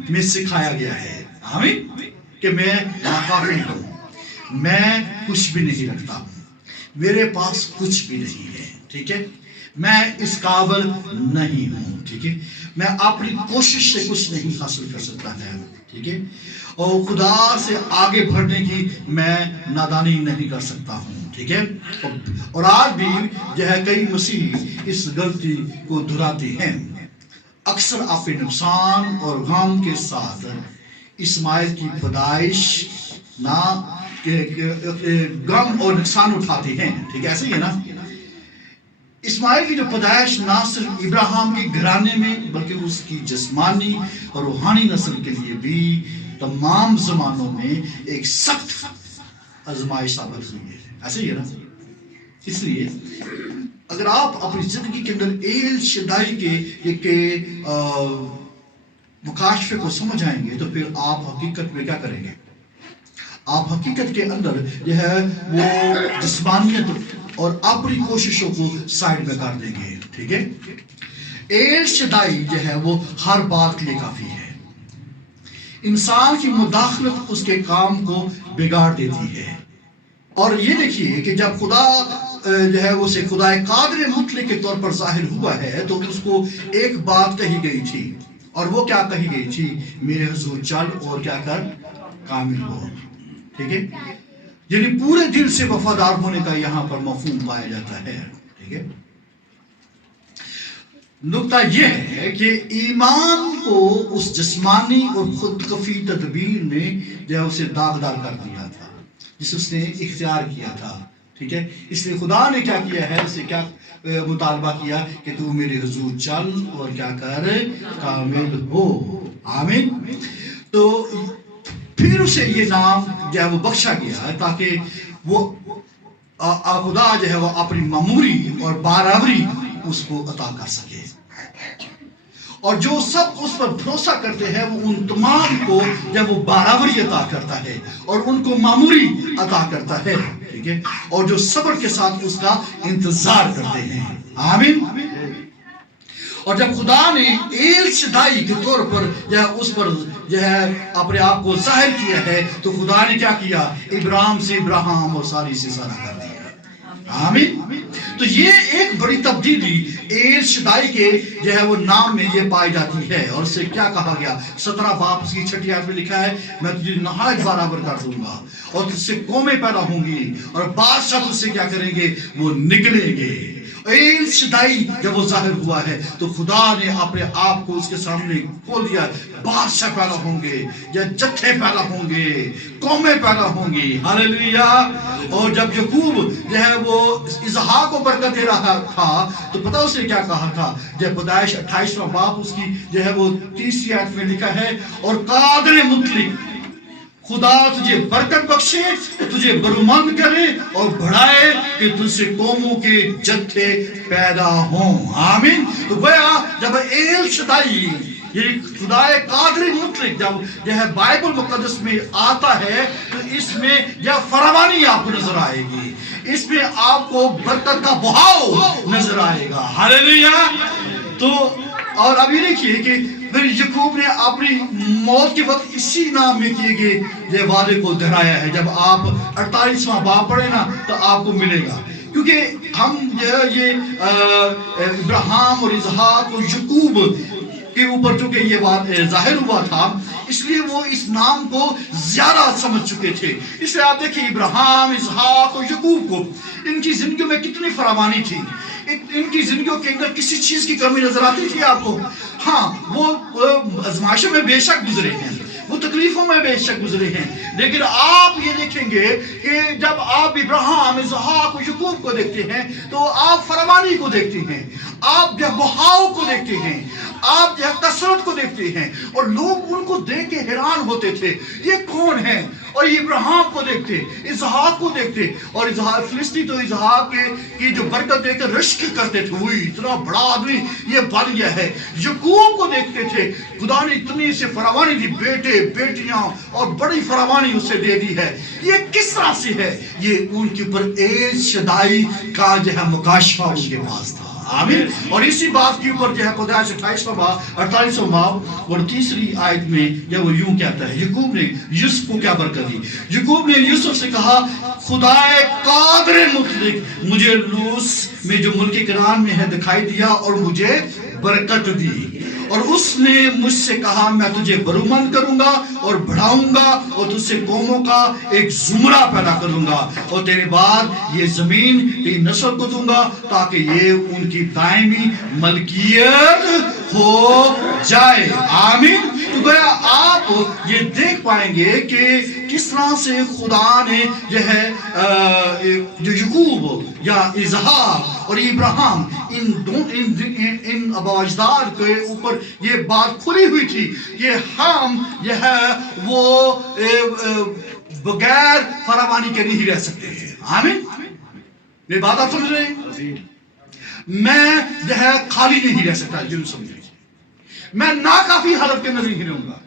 میں سکھایا گیا ہے. آمین. کہ میں ناکافی ہوں، میں کچھ بھی نہیں رکھتا ہوں، میرے پاس کچھ بھی نہیں ہے، ٹھیک ہے، میں اس قابل نہیں ہوں، ٹھیک ہے، میں اپنی کوشش سے کچھ نہیں حاصل کر سکتا ہے، ٹھیک ہے، اور خدا سے آگے بڑھنے کی میں نادانی نہیں کر سکتا ہوں، ٹھیک ہے، اور آج بھی جو ہے کئی مسیح اس غلطی کو دہراتے ہیں، اکثر اپنے نقصان اور غم کے ساتھ اسماعیل کی پیدائش نہ غم اور نقصان اٹھاتے ہیں، ٹھیک ہے، ایسے ہی ہے نا، اسماعیل کی جو پیدائش نہ صرف ابراہیم کے گھرانے میں بلکہ اس کی جسمانی اور روحانی نسل کے لیے بھی تمام زمانوں میں ایک سخت آزمائش ثابت ہوئی ہے، ایسے ہی ہے نا، اس لیے اگر آپ اپنی زندگی کے اندر ایل شدائی کے مکاشفے کو سمجھ آئیں گے تو پھر آپ حقیقت میں کیا کریں گے؟ آپ حقیقت کے اندر جو ہے وہ جسمانیت اور اپنی کوششوں کو سائڈ میں کر دیں گے، ٹھیک ہے، ایل شدائی جو ہے وہ ہر بات کے لیے کافی ہے، انسان کی مداخلت اس کے کام کو بگاڑ دیتی ہے، اور یہ دیکھیے کہ جب خدا جو ہے اسے خدا قادر مطلق کے طور پر ظاہر ہوا ہے تو اس کو ایک بات کہی گئی تھی، اور وہ کیا کہی گئی تھی؟ میرے حضور چل اور کیا کر؟ کامل ہو، ٹھیک ہے، یعنی پورے دل سے وفادار ہونے کا یہاں پر مفہوم پایا جاتا ہے، ٹھیک ہے، نقطہ یہ ہے کہ ایمان کو اس جسمانی اور خود کفی تدبیر نے جو اسے داغدار کر دیا تھا جس اس نے اختیار کیا تھا، ٹھیک ہے، اس لیے خدا نے کیا کیا ہے، اسے کیا مطالبہ کیا کہ تو میرے حضور چل اور کیا کر؟ کامل ہو، آمین، تو پھر اسے یہ نام جو ہے وہ بخشا گیا تاکہ وہ خدا جو ہے وہ اپنی معموری اور برابری اس کو عطا کر سکے، اور جو سب اس پر بھروسہ کرتے ہیں وہ ان تمام کو جب وہ برابری عطا کرتا ہے اور ان کو معموری عطا کرتا ہے، ٹھیک ہے، اور جو صبر کے ساتھ اس کا انتظار کرتے ہیں، آمین، اور جب خدا نے ایل شدائی کے طور پر اس پر جو ہے اپنے آپ کو ظاہر کیا ہے تو خدا نے کیا کیا؟ ابراہیم سے ابراہیم اور ساری سے سارا کر دیا، آمین، تو یہ ایک بڑی تبدیلی ایل شدائی کے جو ہے وہ نام میں یہ پائی جاتی ہے، اور اسے کیا کہا گیا؟ 17 باب اس کی 6 آیت میں لکھا ہے، میں تجھے نہایت برابر کر دوں گا اور تجھ سے قومیں پیدا ہوں گی اور بادشاہ تجھ سے کیا کریں گے؟ وہ نکلیں گے، ایل شدائی جب وہ ظاہر ہوا ہے تو خدا نے اپنے آپ کو اس کے سامنے کھول دیا، بادشاہ پیدا ہوں گے یا جتھے پیدا ہوں گے، قومیں پیدا ہوں گی، ہاللیلویا، اور جب یعقوب جو ہے وہ اسحاق کو برکت دے رہا تھا تو پتہ اس نے کیا کہا تھا؟ جب پیدائش 28واں باب اس کی جو ہے وہ 30 آیت میں لکھا ہے، اور قادر مطلق خدا تجھے برکت بخشے، تجھے برومند کرے اور بڑھائے کہ تجھ سے قوموں کے جتھے پیدا ہوں، آمین، تو گویا جب ایل شدائی یہ خدا قادر مطلق جب جو ہے بائبل مقدس میں آتا ہے تو اس میں یہ فراوانی آپ کو نظر آئے گی، اس میں آپ کو برکت کا بہاؤ نظر آئے گا، ہاللیلویا، تو اور ابھی دیکھیے کہ پھر یعقوب نے اپنی موت کے وقت اسی نام میں کیے گئے یہ وعدے کو دہرایا ہے، جب آپ 48واں باب پڑھیں نا تو آپ کو ملے گا، کیونکہ ہم یہ ابراہیم اور اسحاق اور یعقوب کے اوپر چونکہ یہ بات ظاہر ہوا تھا اس لیے وہ اس نام کو زیادہ سمجھ چکے تھے، اس لیے آپ دیکھیں ابراہیم، اسحاق اور یعقوب کو ان کی زندگیوں میں کتنی فراوانی تھی، ان کی زندگیوں کے اندر کسی چیز کی کمی نظر آتی تھی آپ کو؟ ہاں، وہ آزمائشوں میں بے شک گزرے ہیں، وہ تکلیفوں میں بے شک گزرے ہیں، لیکن آپ یہ دیکھیں گے کہ جب آپ ابراہیم، اسحاق اور یعقوب کو دیکھتے ہیں تو آپ فراوانی کو دیکھتے ہیں، آپ بہاؤ کو دیکھتے ہیں، آپ کثرت کو دیکھتے ہیں، اور لوگ ان کو دیکھ کے حیران ہوتے تھے، یہ کون ہے؟ اور یہ ابراہیم کو دیکھتے، اسحاق کو دیکھتے، اور اسحاق فلسطی تو اسحاق کی جو برکت دیکھ کر رشک کرتے تھے، وہی اتنا بڑا آدمی یہ بن گیا ہے۔ یعقوب کو دیکھتے تھے، خدا نے اتنی سے فراوانی دی، بیٹے بیٹیاں اور بڑی فراوانی اسے دے دی ہے، یہ کس طرح سے ہے؟ یہ ان کے اوپر ایل شدائی کا جو ہے مکاشفہ ان کے پاس تھا، आमीन। और इसी बात के ऊपर जो है खुदा 28वां बाब 48वां बाब और तीसरी आयत में जब वो यूं कहता है, याकूब ने यूसुफ को क्या बरकत दी? याकूब ने यूसुफ से कहा, खुदाए कादर मुतलक मुझे लूस में जो मुल्क कनान में है दिखाई दिया और मुझे बरकत दी, और उसने मुझसे कहा मैं तुझे बरूमंद करूंगा और बढ़ाऊंगा और तुझसे कौमों का एक जुमरा पैदा करूंगा, और तेरे बाद ये जमीन तेरी नस्ल को दूंगा ताकि ये उनकी दायमी मलकियत हो जाए। आमीन। तो गया आप ये देख पाएंगे कि किस तरह से खुदा ने जो है जो याकूब या इजहाक और इब्राहिम इन अबाजदार के ऊपर ये बात खुली हुई थी कि हम जो है वो बगैर फरावानी के नहीं रह सकते। आमीन। ये बात आप समझ रहे हैं? मैं जो है खाली नहीं रह सकता, जिन समझ लीजिए मैं नाकाफी हालत के अंदर नहीं रहूंगा।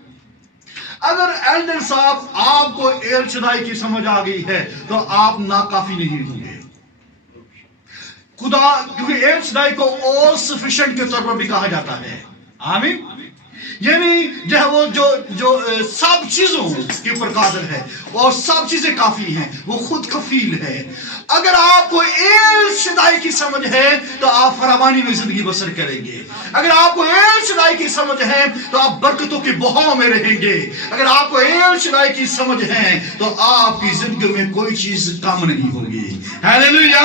अगर एल्डर साहब आपको एल शदाई की समझ आ गई है तो आप नाकाफी नहीं होंगे। खुदा, क्योंकि एल शदाई को ऑल सफिशिएंट के तौर पर भी कहा जाता है। आमीन। यानी जो है वो जो सब चीजों के ऊपर कादिर है और सब चीजें काफी हैं, वो खुद कफील है। अगर आपको एल शदाई की समझ है तो आप फरावानी में जिंदगी बसर करेंगे। अगर आपको एल शदाई की समझ है तो आप बरकतों के बहाव में रहेंगे। अगर आपको एल शदाई की समझ है तो आपकी जिंदगी में कोई चीज कम नहीं होगी। हालेलुया।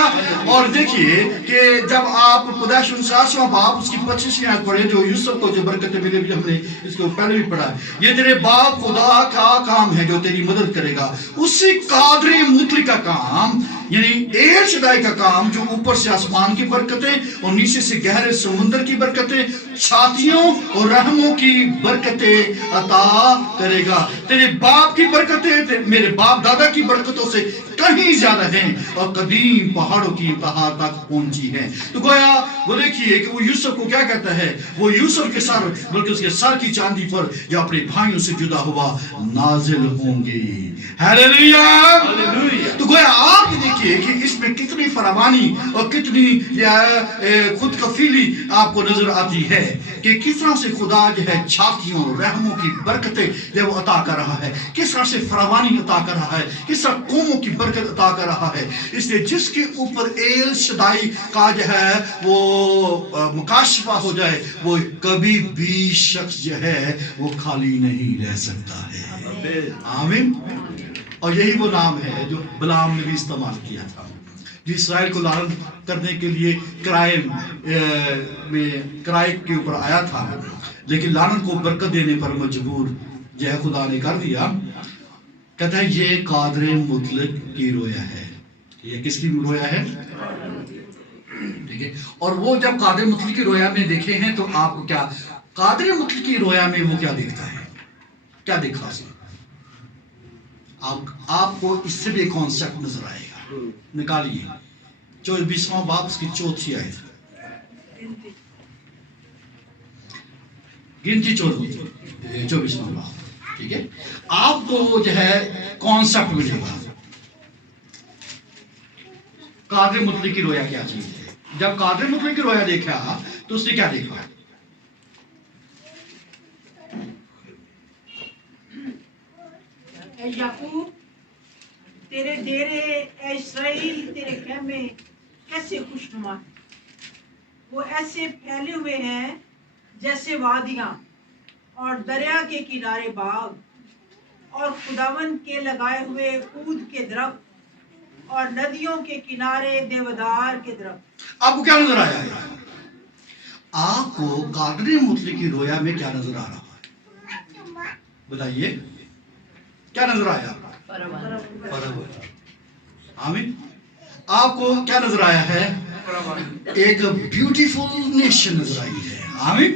और देखिए कि जब आप पैदाइश 49वां बाब उसकी 25वीं आयत पढ़े, जो यूसुफ को जो बरकतें मिली, हमने इसको पहले भी पढ़ा, ये तेरे बाप खुदा का काम है जो तेरी मदद करेगा। उसी कादर मुतलक का काम, यानी एल शदाई का काम, जो ऊपर से आसमान की बरकतें और नीचे से गहरे समुद्र की बरकतें, छातियों और रहमों की बरकतें अता करेगा। तेरे बाप की बरकतें मेरे बाप दादा की बरकतों से कहीं ज्यादा हैं और कदीम पहाड़ों की इंतहा तक पहुंची है। तो गोया वो देखिए कि वो यूसुफ को क्या कहता है, वो यूसुफ के सर बल्कि उसके सर की चांदी पर जो अपने भाइयों से जुदा हुआ नाजिल होंगे। हालेलुया। तो गोया आप देखिए कि इसमें कितनी फरावानी और कितनी खुद कफीली आपको नजर आती है कि किस तरह से खुदा जो है छातियों रहमों की बरकतें जब वो अता कर रहा है, किस तरह से फरावानी अता कर रहा है, किस तरह कौमों की बरकत अता कर रहा है। इसलिए जिसके ऊपर एल शदाई का जो है वो मुकाशफा हो जाए, वो कभी भी शख्स जो है वो खाली नहीं रह सकता है। आमीन। और यही वो नाम है जो बिलाम ने भी इस्तेमाल किया था, जो इसराइल को लालन करने के लिए किराए के ऊपर आया था, लेकिन लालन को बरकत देने पर मजबूर जो है खुदा ने कर दिया। कहता है ये कादर मुतलक की रोया है। ये किसकी रोया है? ठीक है। और वो जब कादर मुतलक की रोया में देखे हैं तो आपको क्या कादर मुतलक की रोया में वो क्या देखता है? क्या देखा उसने? आपको इससे भी कॉन्सेप्ट नजर आएगा। निकालिए 24वां बाब उसकी 4थी आयत, गिनती 24वां बाब। ठीक है। आपको जो है कॉन्सेप्ट मिलेगा कादर मुतलक की रोया क्या चीज है। जब कादर मुतलक की रोया देखा तो उसने क्या देखा? याकूब तेरे डेरे ए इस्राएल तेरे खेमे कैसे खुशनुमा, वो ऐसे फैले हुए हैं जैसे वादियां और दरिया के किनारे बाग, और खुदावन के लगाए हुए ऊद के दरख्त और नदियों के किनारे देवदार के दरख्त। आपको क्या नजर आया है? आपको कादर मुतलक की रोया में क्या नजर आ रहा है? बताइए क्या नजर आया? आमीन। आपको क्या नजर आया है? एक ब्यूटीफुल नेशन नजर आई है। आमीन।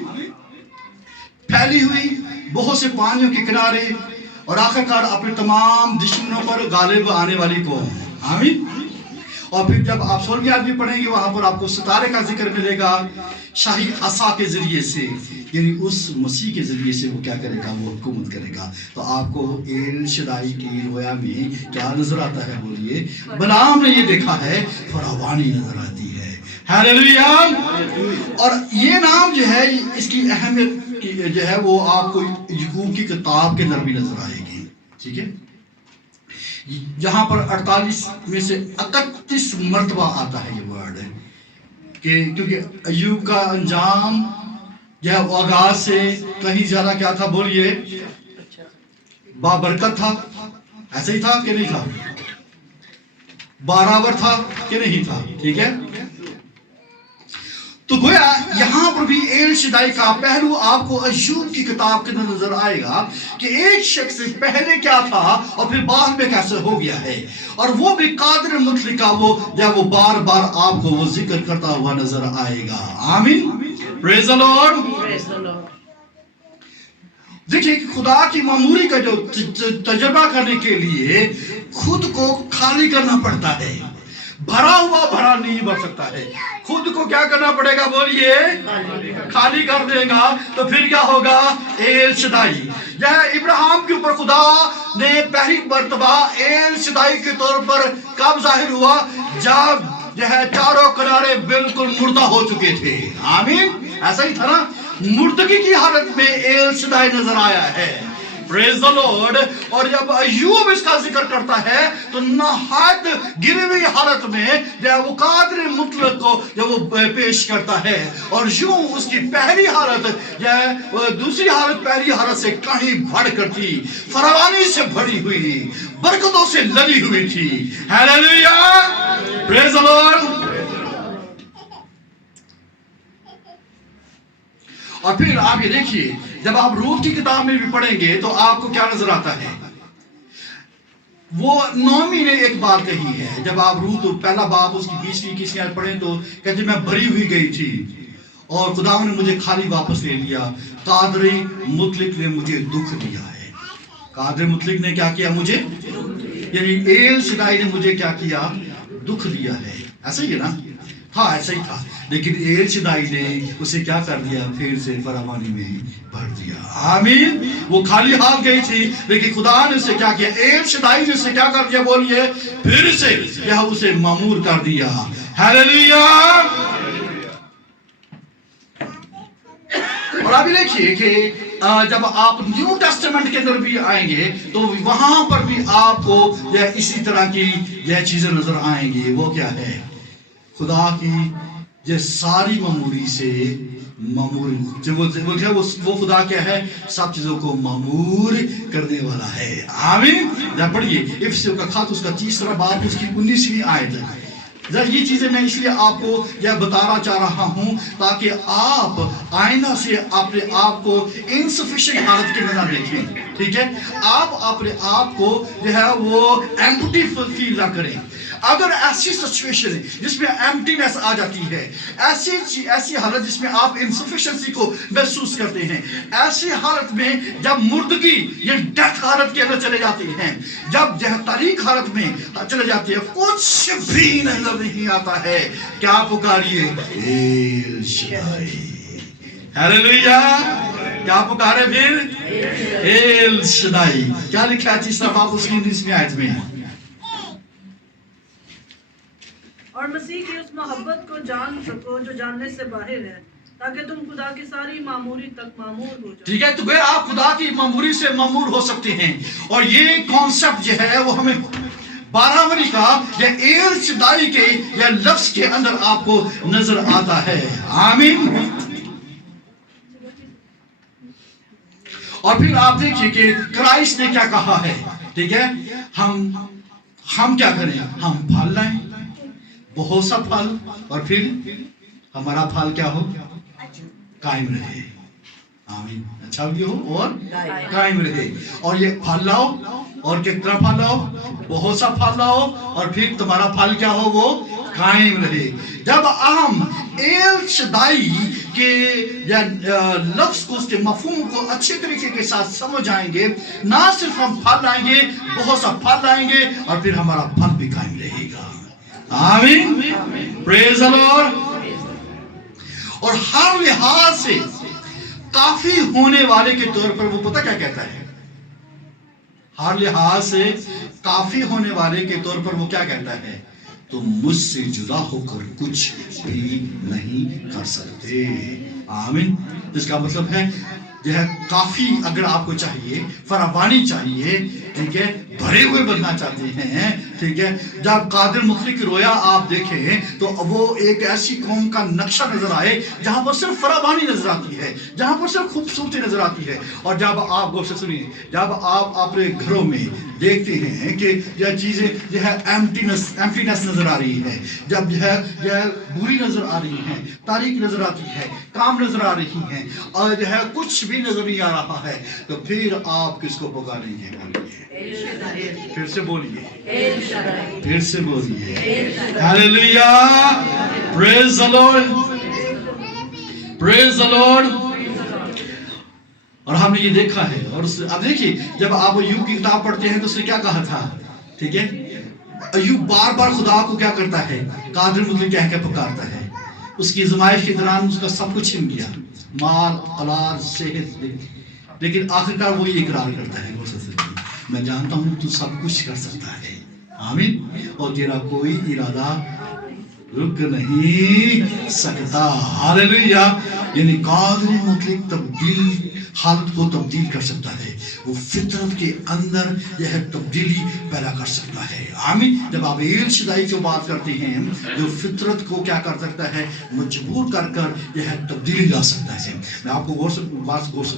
फैली हुई बहुत से पानियों के किनारे और आखिरकार अपने तमाम दुश्मनों पर गालिब आने वाली कौम। आमीन। और फिर जब आप 16वीं आयत भी पढ़ेंगे वहां पर आपको सितारे का जिक्र मिलेगा, शाही असा के जरिए से, यानी उस मसीह के जरिए से वो क्या करेगा? वो हुकूमत करेगा। तो आपको एल शदाई की रोया में क्या नजर आता है? बोलिए। बिलाम ने ये देखा है फरावानी नजर आती है, हालेलुया। और ये नाम जो है इसकी अहमियत जो है वो आपको याकूब की किताब के अंदर भी नजर आएगी, ठीक है। जहां पर 48 में से 31 मर्तबा आता है ये वर्ड है कि क्योंकि अय्यूब का अंजाम जो है वो आगाज से कहीं ज्यादा क्या था, बोलिए, बाबरकत था। ऐसे ही था कि नहीं था? बराबर था कि नहीं था? ठीक है। तो गोया यहां पर भी एल शदाई का पहलू आपको अय्यूब की किताब के अंदर नजर आएगा कि एक शख्स से पहले क्या था और फिर बाद में कैसे हो गया है, और वो भी कादिर मुतलक का वो जब वो बार बार आपको वो जिक्र करता हुआ नजर आएगा। आमीन, प्रेज द लॉर्ड। देखिए खुदा की मामूरी का जो तजर्बा करने के लिए खुद को खाली करना पड़ता है। भरा हुआ भरा नहीं भर सकता है, खुद को क्या करना पड़ेगा, बोलिए, खाली कर देगा तो फिर क्या होगा, एल शदाई। यह इब्राहिम के ऊपर खुदा ने पहली मर्तबा एल शदाई के तौर पर कब जाहिर हुआ, जब यह चारों किनारे बिल्कुल मुर्दा हो चुके थे। आमीन, ऐसा ही था ना, मुर्दगी की हालत में एल शदाई नजर आया है। Praise the Lord. और जब अय्यूब इसका जिक्र करता है तो नहायत गिरी हुई हालत में जब वो कादिर मुतलक को जब वो पेश करता है, और यूं उसकी पहली हालत या दूसरी हालत पहली हालत से कहीं बढ़कर थी, फरावानी से भरी हुई, बरकतों से लदी हुई थी। Hallelujah, praise the Lord. और फिर आप ये देखिए, जब आप रूत की किताब में भी पढ़ेंगे तो आपको क्या नजर आता है, वो नोमी ने एक बात कही है। जब आप रूत पहला बाप उसकी 20-21 आयत पढ़ें तो कहते मैं भरी हुई गई थी और खुदा ने मुझे खाली वापस ले लिया। कादर मुतलक ने मुझे दुख दिया है। कादर मुतलक ने क्या किया, मुझे, यानी एल शदाई ने मुझे क्या किया, दुख दिया है। ऐसा ही है ना? हाँ, ऐसा ही था। लेकिन एल शदाई ने उसे क्या कर दिया, फिर से फरावानी में भर दिया। आमीन। वो खाली हाथ गई थी लेकिन खुदा ने उसे क्या किया, एल शदाई ने उसे क्या कर दिया, बोलिए, फिर से यह उसे मामूर कर दिया। हालेलुया। और अभी देखिए कि जब आप न्यू टेस्टामेंट के अंदर भी आएंगे तो वहां पर भी आपको यह इसी तरह की यह चीजें नजर आएंगी। वो क्या है, खुदा की ये सारी मामूरी से मामूर, जो वो खुदा क्या है, सब चीजों को मामूर करने वाला है। आमीन। जब पढ़िए इफिसियों का खत उसका 3 बाब उसकी 19वीं आयत है। ये चीजें मैं इसलिए आपको यह बताना चाह रहा हूं ताकि आप आईना से अपने आप को इनसफिशिएंट हालत के अंदर ना देखें। ठीक है, आप अपने आप को जो है वो एम्प्टी फील ना करें। अगर ऐसी सिचुएशन है जिसमें एम्प्टीनेस आ जाती है, ऐसी हालत जिसमें आप इनसफिशिएंसी को महसूस करते हैं, ऐसी हालत में जब मुर्दगी ये डेथ हालत के अंदर चले जाते हैं, जब तारीख हालत में चले जाते हैं, कुछ भी नजर नहीं आता है, क्या पुकारिए, एल शदाई। हालेलुया। क्या पुकारे फिर, एल शदाई। क्या लिखा है 3 बाब उसकी 19वीं आयत में, और मसीह की उस मोहब्बत को जान सको जो जानने से बाहर है, ताकि तुम खुदा की सारी मामूरी तक मामूर हो जाओ। ठीक है, तो गए आप खुदा की मामूरी से मामूर हो सकते हैं। और ये कॉन्सेप्ट जो है वो हमें 12वीं का या एल शदाई के या लफ्ज के अंदर आपको नजर आता है। आमीन। और फिर आप देखिए कि क्राइस्ट ने क्या कहा है। ठीक है, हम क्या करें, हम फल लाएं, बहुत सा फल, और फिर हमारा फल क्या हो, कायम रहे। आमीन। अच्छा भी हो और कायम रहे। और ये फल लाओ, और कितना फल लाओ, बहुत सा फल लाओ, और फिर तुम्हारा फल क्या हो, वो कायम रहे। जब हम एल शदाई के या लफ्ज को, उसके मफहूम को अच्छे तरीके के साथ समझ आएंगे, ना सिर्फ हम फल लाएंगे, बहुत सा फल लाएंगे, और फिर हमारा फल भी कायम रहेगा। आमीन। Praise the Lord. और हर लिहाज से काफी होने वाले के तौर पर वो पता क्या कहता है, हर लिहाज से काफी होने वाले के तौर पर वो क्या कहता है तुम मुझसे जुदा होकर कुछ भी नहीं कर सकते। आमीन। इसका मतलब है यह काफी अगर आपको चाहिए, फरावानी चाहिए, ठीक है, भरे हुए बनना चाहते हैं, ठीक है, जब कादिर मुतलक की रोया आप देखें तो वो एक ऐसी कौम का नक्शा नजर आए जहां पर सिर्फ फरावानी नजर आती है, जहां पर सिर्फ खूबसूरती नजर आती है। और जब आप गौर से सुनिए, जब आप अपने घरों में देखते हैं कि यह चीजें जो है एम्प्टीनेस नजर आ रही है, जब यह बुरी नजर आ रही है, तारीख नजर आती है, काम नजर आ रही है और जो है कुछ भी नजर नहीं आ रहा है, तो फिर आप किसको पुकारेंगे? बोलिए, फिर से बोलिए, फिर से बोलिए। Hallelujah, praise the Lord, praise the Lord. और हमने ये देखा है, और अब देखिए जब आप अय्यूब की किताब पढ़ते हैं तो उसने क्या कहा था, ठीक है, अय्यूब बार बार खुदा को क्या करता है, कादिर मुतलक कह के पुकारता है। उसकी आज़माइश के दौरान उसका सब कुछ छिन गया, माल, औलाद, सेहत, लेकिन आखिरकार वो ये इकरार करता है, मैं जानता हूं तू सब कुछ कर सकता है, आमीन, और तेरा कोई इरादा रुक नहीं सकता। हालेलुया। यानी कादिर मुतलक तब्दील हालत को तब्दील कर सकता है, वो फितरत के अंदर यह तब्दीली पैदा कर सकता है। आमीन। जब आप एल शदाई की बात करते हैं, जो फितरत को क्या कर सकता है, मजबूर कर कर यह तब्दीली ला सकता है। मैं आपको बात गौर से,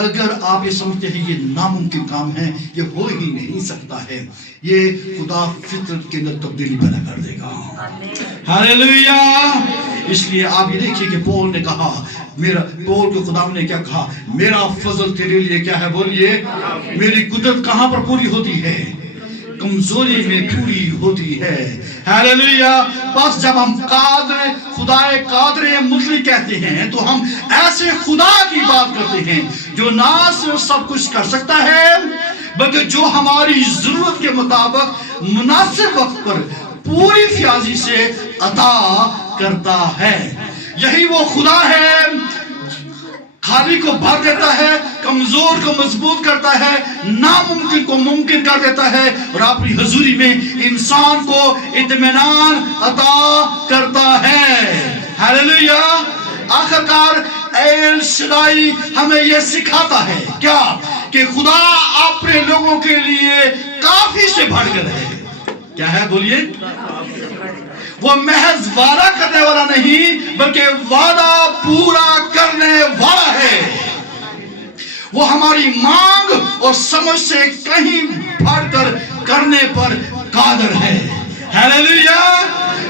अगर आप ये समझते हैं ये नामुमकिन काम है, ये हो ही नहीं सकता है, ये खुदा फितरत के अंदर तब्दीली पैदा कर देगा। हालेलुया। इसलिए आप ये देखिए कि पौल ने कहा, पौल को खुदा ने क्या कहा, मेरा फजल तेरे लिए क्या है, बोलिए, मेरी कुदरत कहां पर पूरी होती है, कमजोरी में पूरी होती है। हालेलुया। बस जब हम कादिर खुदाए कादिर मुतलक कहते हैं तो हम ऐसे खुदा की बात करते हैं जो ना सिर्फ सब कुछ कर सकता है, बल्कि जो हमारी जरूरत के मुताबिक मुनासिब वक्त पर पूरी फ्याजी से अता करता है। यही वो खुदा है, खाली को भर देता है, कमजोर को मजबूत करता है, नामुमकिन को मुमकिन कर देता है और अपनी हुजूरी में इंसान को इत्मीनान अता करता है। हालेलुया। आखिरकार एल शदाई हमें यह सिखाता है क्या, कि खुदा अपने लोगों के लिए काफी से बढ़कर है। क्या है, बोलिए, वो महज वादा करने वाला नहीं बल्कि वादा पूरा करने वाला है। वो हमारी मांग और समझ से कहीं बढ़कर करने पर कादिर है। हालेलुया।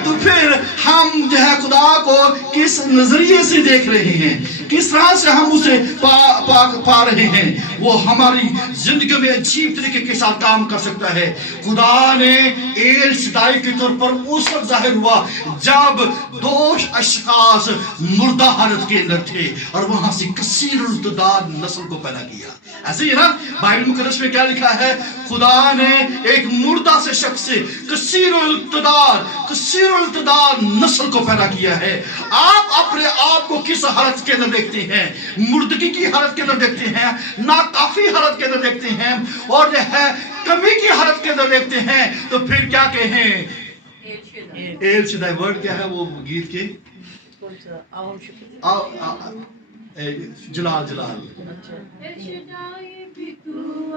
तो फिर हम जो है खुदा को किस नजरिए से देख रहे हैं, किस तरह से हम उसे पा रहे हैं, वो हमारी जिंदगी में अजीब तरीके के साथ काम कर सकता है। खुदा ने एल शदाई के तौर पर उस वक्त जाहिर हुआ जब दो अशखास मुर्दा हालत के अंदर थे और वहां से कसीरुल तदाद नस्ल को पैदा किया। ऐसे ही ना बाइबल मुकद्दस में क्या लिखा है, खुदा ने एक मुर्दा से शख्स से कसीरुल तदाद नस्ल को पैदा किया है। आप अपने आप को किस हालत के अंदर देखते हैं, मुर्दगी की हालत के अंदर देखते हैं, नाकाफी हालत के अंदर देखते हैं और जो है कमी की हालत के अंदर देखते हैं, तो फिर क्या कहें, एल शदाई वर्ड क्या है वो गीत के, जलाल जलाल,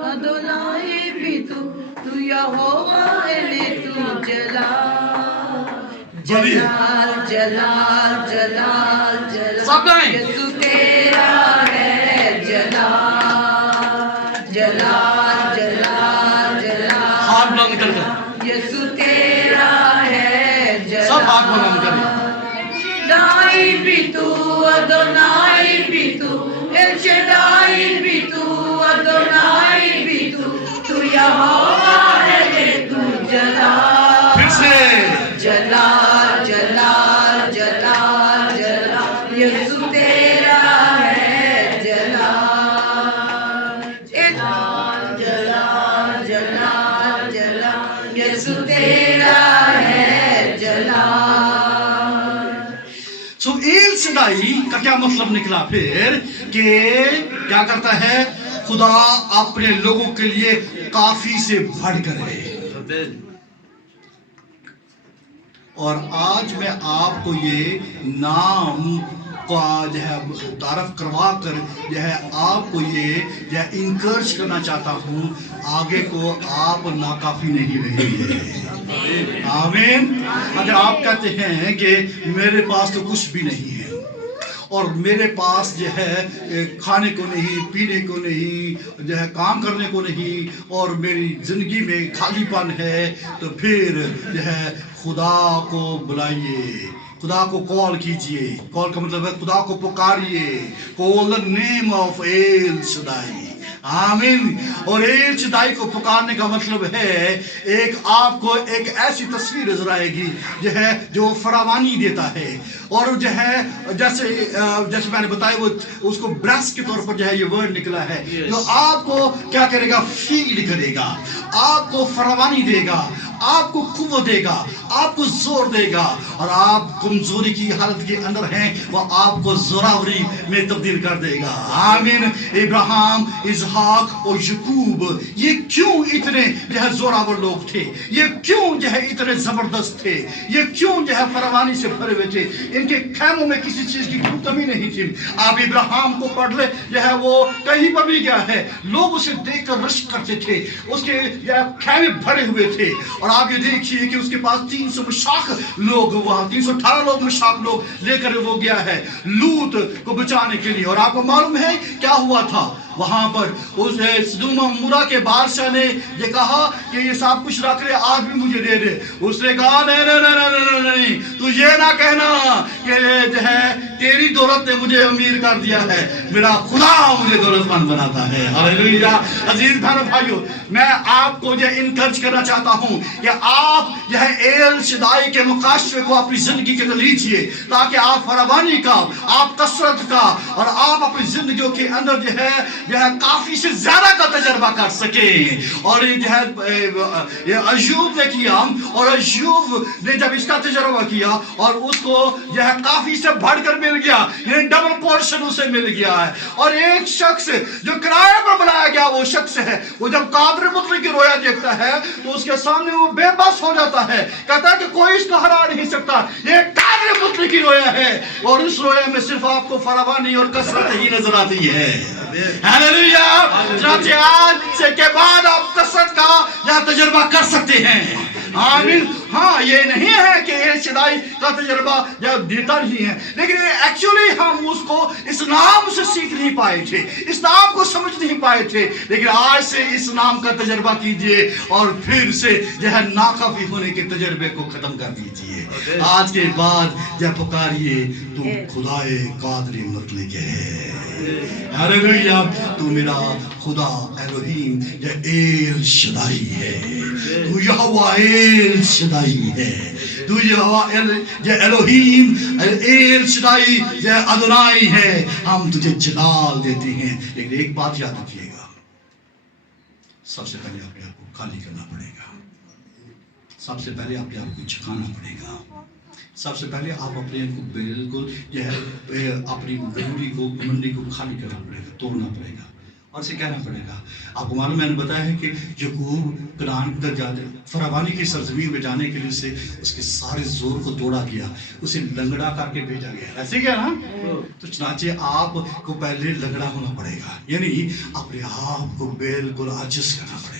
अदोनाई भी तू यहोवा एले तू जलाल जलाल जलाल जलाल जलाल, यीशु तेरा है जलाल जलाल जलाल जलाल, हाथ बुलंद कर, यीशु तेरा है जलाल, सब हाथ बुलंद करें। अदोनाई भी तू, अदोनाई भी तू, एल शदाई भी तू, अदोनाई भी तू यहोवा है तू जलाल, फिर से जलाल जलाल जलाल जलाल, यीशु तेरा है जलाल जलाल जलाल जलाल जलाल, यीशु तेरा है जलाल। सो एल शदाई का क्या मतलब निकला फिर, कि क्या करता है, खुदा अपने लोगों के लिए काफी से बढ़कर है। اور آج میں آپ کو یہ نام کا جو ہے تعارف کروا کر جو ہے آپ کو یہ جو ہے انکرج کرنا چاہتا ہوں، آگے کو آپ ناکافی نہیں رہیں گے۔ آمین۔ اگر آپ کہتے ہیں کہ میرے پاس تو کچھ بھی نہیں ہے اور میرے پاس جو ہے کھانے کو نہیں، پینے کو نہیں، جو ہے کام کرنے کو نہیں، اور میری زندگی میں خالی پن ہے، تو پھر جو ہے خدا کو بلائیے، خدا کو کال کیجئے۔ کال کا مطلب ہے خدا کو پکاریے۔ کال the name of ایل شدائی۔ آمین۔ اور ایل شدائی کو پکارنے کا مطلب ہے ایک آپ کو ایک ایسی تصویر نظر آئے گی جو ہے جو فراوانی دیتا ہے، اور جو ہے جیسے میں نے بتایا وہ اس کو برس کے طور پر جو ہے یہ ورڈ نکلا ہے، جو آپ کو کیا کرے گا، فیل کرے گا، آپ کو فراوانی دے گا، آپ کو قوت دے گا، آپ کو زور دے گا، اور آپ کمزوری کی حالت کے اندر ہیں وہ آپ کو زوراوری میں تبدیل کر دے گا۔ آمین۔ ابراہیم، اسحاق اور یعقوب یہ کیوں اتنے جو ہے زوراور لوگ تھے؟ یہ کیوں جو ہے اتنے زبردست تھے؟ یہ کیوں جو ہے فراوانی سے بھرے ہوئے تھے؟ ان کے خیموں میں کسی چیز کی کوئی کمی نہیں تھی۔ آپ ابراہیم کو پڑھ لے، جو ہے وہ کہیں پر بھی گیا ہے، لوگ اسے دیکھ کر رشک کرتے تھے، اس کے خیمے بھرے ہوئے تھے، اور آپ یہ دیکھیے کہ اس کے پاس 300 مشاق لوگ، وہاں 318 لوگ مشاق لوگ لے کر وہ گیا ہے لوط کو بچانے کے لیے۔ اور آپ کو معلوم ہے کیا ہوا تھا وہاں پر؟ اس سدوم و عمورہ کے بادشاہ نے یہ کہا کہ یہ سب کچھ رکھ لے، آج بھی مجھے دے دے۔ اس نے کہا نہیں، تو یہ نہ کہنا کہ جو ہے تیری دولت نے مجھے امیر کر دیا ہے، میرا خدا مجھے دولت مند بناتا ہے۔ ہاللیلویا۔ عزیز بہنوں بھائیو، میں آپ کو یہ انکرج کرنا چاہتا ہوں کہ آپ جو ہے ایل شدائی کے مقاشفے کو اپنی زندگی کے اندر لیجئے، تاکہ آپ فراوانی کا، آپ کثرت کا، اور آپ اپنی زندگیوں کے اندر جو ہے کافی سے زیادہ کا تجربہ کر سکیں۔ اور یہ جو ہے یہ ایوب نے کیا، اور ایوب نے جب اس کا تجربہ کیا اور اس کو جو ہے کافی سے بڑھ کر مل گیا، یعنی ڈبل پورشن اسے مل گیا ہے۔ اور ایک شخص جو کرائے پر بنایا گیا وہ شخص ہے، وہ جب قادر مطلق کی رویا دیکھتا ہے تو اس کے سامنے وہ بے بس ہو جاتا ہے، کہتا ہے کہ کوئی اس کو ہرا نہیں سکتا، یہ قادر مطلق کی رویا ہے، اور اس رویا میں صرف آپ کو فراوانی اور کثرت ہی نظر آتی ہے۔ ہاللیلویا۔ چنانچہ آج سے کے بعد آپ کثرت کا یہاں تجربہ کر سکتے ہیں۔ آمین۔ ہاں، یہ نہیں ہے کہ ایل شدائی کا تجربہ دیتا نہیں ہے، لیکن ایکچولی ہم اس کو اس نام سے سیکھ نہیں پائے تھے، اس نام کو سمجھ نہیں پائے تھے، لیکن آج سے اس نام کا تجربہ کیجئے اور پھر سے جو ہے ناکافی ہونے کے تجربے کو ختم کر دیجئے۔ آج کے بعد جب پکاریے تو خدائے قادر مطلق ہے۔ ہاللیلویا۔ تو میرا خدا الوہیم یا ایل شدائی ہے، تو یہوہ ایل شدائی ہے، تو یہوہ یا الوہیم ایل شدائی یا ادونائی ہے۔ ہم تجھے جلال دیتے ہیں، لیکن ایک بات یاد رکھیے گا، سب سے پہلے اپنے آپ کو خالی کرنا پڑے گا، سب سے پہلے اپنے آپ کو چھکانا پڑے گا، سب سے پہلے آپ اپنے کو بالکل جو ہے اپنی غروری کو، گھمنڈی کو خالی کرنا پڑے گا، توڑنا پڑے گا، اور اسے کہنا پڑے گا۔ آپ کو معلوم میں نے بتایا ہے کہ یعقوب کنعان پر جاتے فراوانی کی سرزمین میں جانے کے لیے اس کے سارے زور کو توڑا گیا، اسے لنگڑا کر کے بھیجا گیا، ایسے کیا نا؟ تو چنانچہ آپ کو پہلے لنگڑا ہونا پڑے گا، یعنی اپنے آپ کو بالکل عاجز کرنا پڑے گا،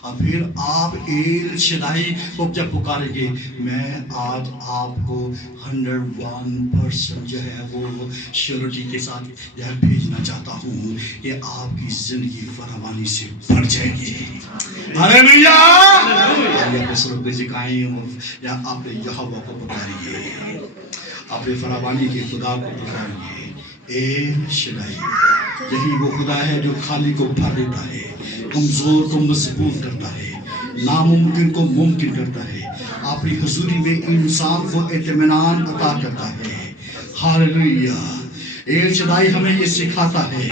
اور پھر آپ ایل شدائی کو جب پکاریں گے، میں آج آپ کو 101% جو ہے وہ شیورٹی کے ساتھ جو ہے بھیجنا چاہتا ہوں کہ آپ کی زندگی فراوانی سے بڑھ جائے گی۔ ہاللیلویا۔ آپ اپنے سروں پہ جھکائیں یا اپنے یہوہ کو پکاریے، اپنے فراوانی کے خدا کو پکاریے۔ ایل شدائی، یہی وہ خدا ہے جو خالی کو بھر دیتا ہے، کمزور کو مضبوط کرتا ہے، ناممکن کو ممکن کرتا ہے، اپنی حضوری میں انسان کو اطمینان عطا کرتا ہے۔ ہاللیلویا۔ ایل شدائی ہمیں یہ سکھاتا ہے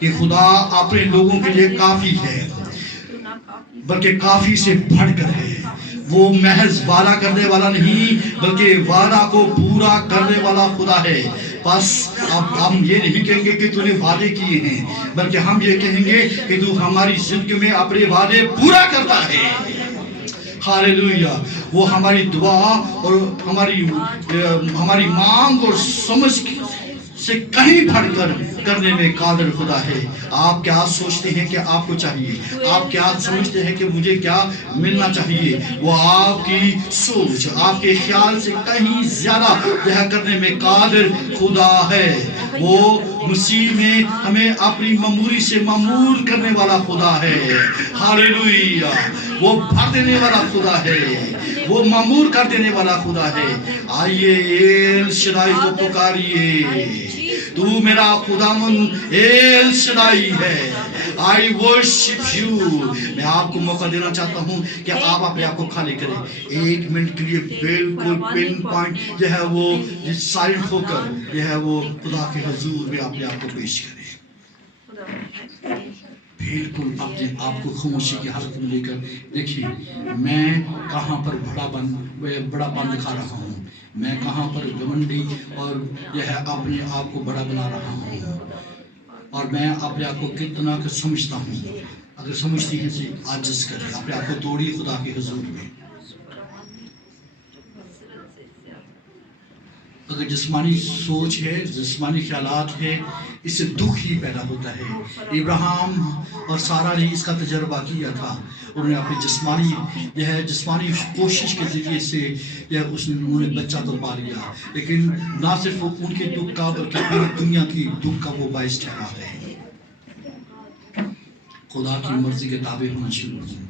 کہ خدا اپنے لوگوں کے لیے کافی ہے، بلکہ کافی سے بڑھ کر ہے۔ وہ محض وعدہ کرنے والا نہیں بلکہ وعدہ کو پورا کرنے والا خدا ہے۔ بس اب ہم یہ نہیں کہیں گے کہ تو نے وعدے کیے ہیں، بلکہ ہم یہ کہیں گے کہ تو ہماری زندگی میں اپنے وعدے پورا کرتا ہے۔ हालेलुया। वो हमारी दुआ और हमारी मांग और समझ से कहीं बढ़कर करने में कादिर खुदा है। आप क्या सोचते हैं कि आपको चाहिए, आप क्या समझते हैं कि मुझे क्या मिलना चाहिए, वो आपकी सोच, आपके ख्याल से कहीं ज्यादा यह करने में कादिर खुदा है। वो मसीह में हमें अपनी ममूरी से ममूर करने वाला खुदा है। हालेलुया। वो भर देने वाला खुदा है, वो ममूर कर देने वाला खुदा है। आइए एल शदाई को पुकारिए। तू मेरा खुदावन एल शदाई है। आई वर्शिप यू। मैं आपको मौका देना चाहता हूँ कि आप अपने आप को खाली करें 1 मिनट के लिए, बिल्कुल पिन पॉइंट जो है वो साइलेंट होकर जो है वो खुदा के हुजूर में अपने आप को पेश करें। बिल्कुल अपने आप को खामोशी की हालत में लेकर देखिए, मैं कहाँ पर बड़ापन दिखा रहा हूँ, मैं कहाँ पर घमंडी और यह अपने आप को बड़ा बना रहा हूँ, और मैं अपने आप को कितना कुछ समझता हूँ। अगर समझती हैं से आजिज़ करें, अपने आप को तोड़िए खुदा के हुजूर में। अगर जिस्मानी सोच है, जिस्मानी ख्यालात है, इससे दुख ही पैदा होता है। इब्राहिम और सारा ने इसका तजर्बा किया था। उन्होंने अपनी जिस्मानी कोशिश के ज़रिए से उन्होंने बच्चा तो पा लिया, लेकिन ना सिर्फ उनके दुख का बल्कि पूरी दुनिया की दुख का वो बायस ठहरा है। खुदा की मर्जी के ताबे होना शुरू हो।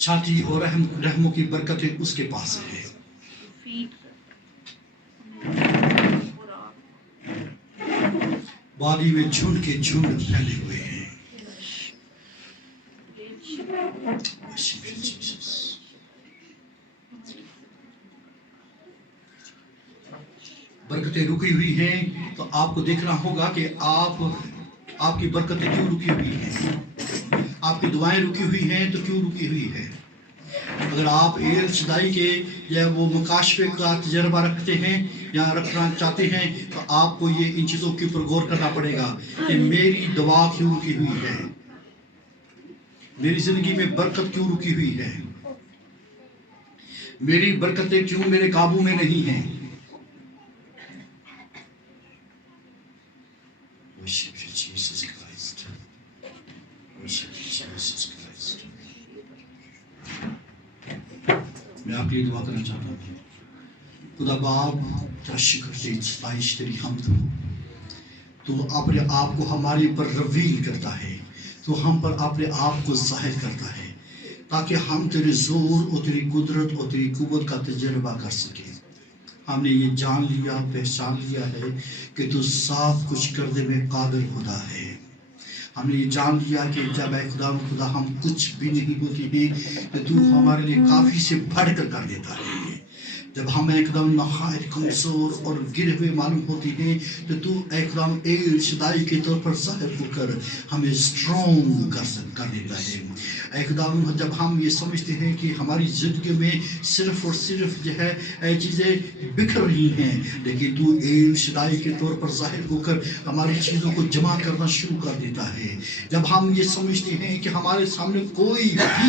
छाती और रहमों की बरकतें उसके पास है। वादी में झुंड के झुंड फैले हुए हैं। बरकतें रुकी हुई हैं, तो आपको देखना होगा कि आपकी बरकतें क्यों रुकी हुई हैं, आपकी दुआएं रुकी हुई हैं तो क्यों रुकी हुई है। अगर आप एल शदाई के या वो मुकाशफे का तजर्बा रखते हैं या रखना चाहते हैं, तो आपको ये इन चीज़ों के ऊपर गौर करना पड़ेगा कि मेरी दुआ क्यों रुकी हुई है, मेरी जिंदगी में बरकत क्यों रुकी हुई है, मेरी बरकतें क्यों मेरे काबू में नहीं हैं। मैं आपके लिए दुआ करना चाहता हूँ। खुदा बाप, तेरा शुक्र, तेरी सताइश, तेरी हमद हो। तू अपने आप को हमारे ऊपर रिवील करता है, तो हम पर अपने आप को जाहिर करता है, ताकि हम तेरे जोर और तेरी कुदरत और तेरी कुव्वत का तजर्बा कर सकें। हमने ये जान लिया, पहचान लिया है कि तू साफ कुछ करने में कादिर खुदा है। हमने ये जान लिया कि जब खुदा हम कुछ भी नहीं होती है तो तू हमारे लिए काफ़ी से बढ़कर कर देता है। जब हम एकदम नहायत कमज़ोर और गिरे हुए मालूम होती हैं तो तू एकदम एल शदाई के तौर पर ज़ाहिर होकर हमें स्ट्रॉन्ग कर देता है। एकदम जब हम ये समझते हैं कि हमारी ज़िंदगी में सिर्फ और सिर्फ जो है चीज़ें बिखर रही हैं, लेकिन तू एल शदाई के तौर पर ज़ाहिर होकर हमारी चीज़ों को जमा करना शुरू कर देता है। जब हम ये समझते हैं कि हमारे सामने कोई भी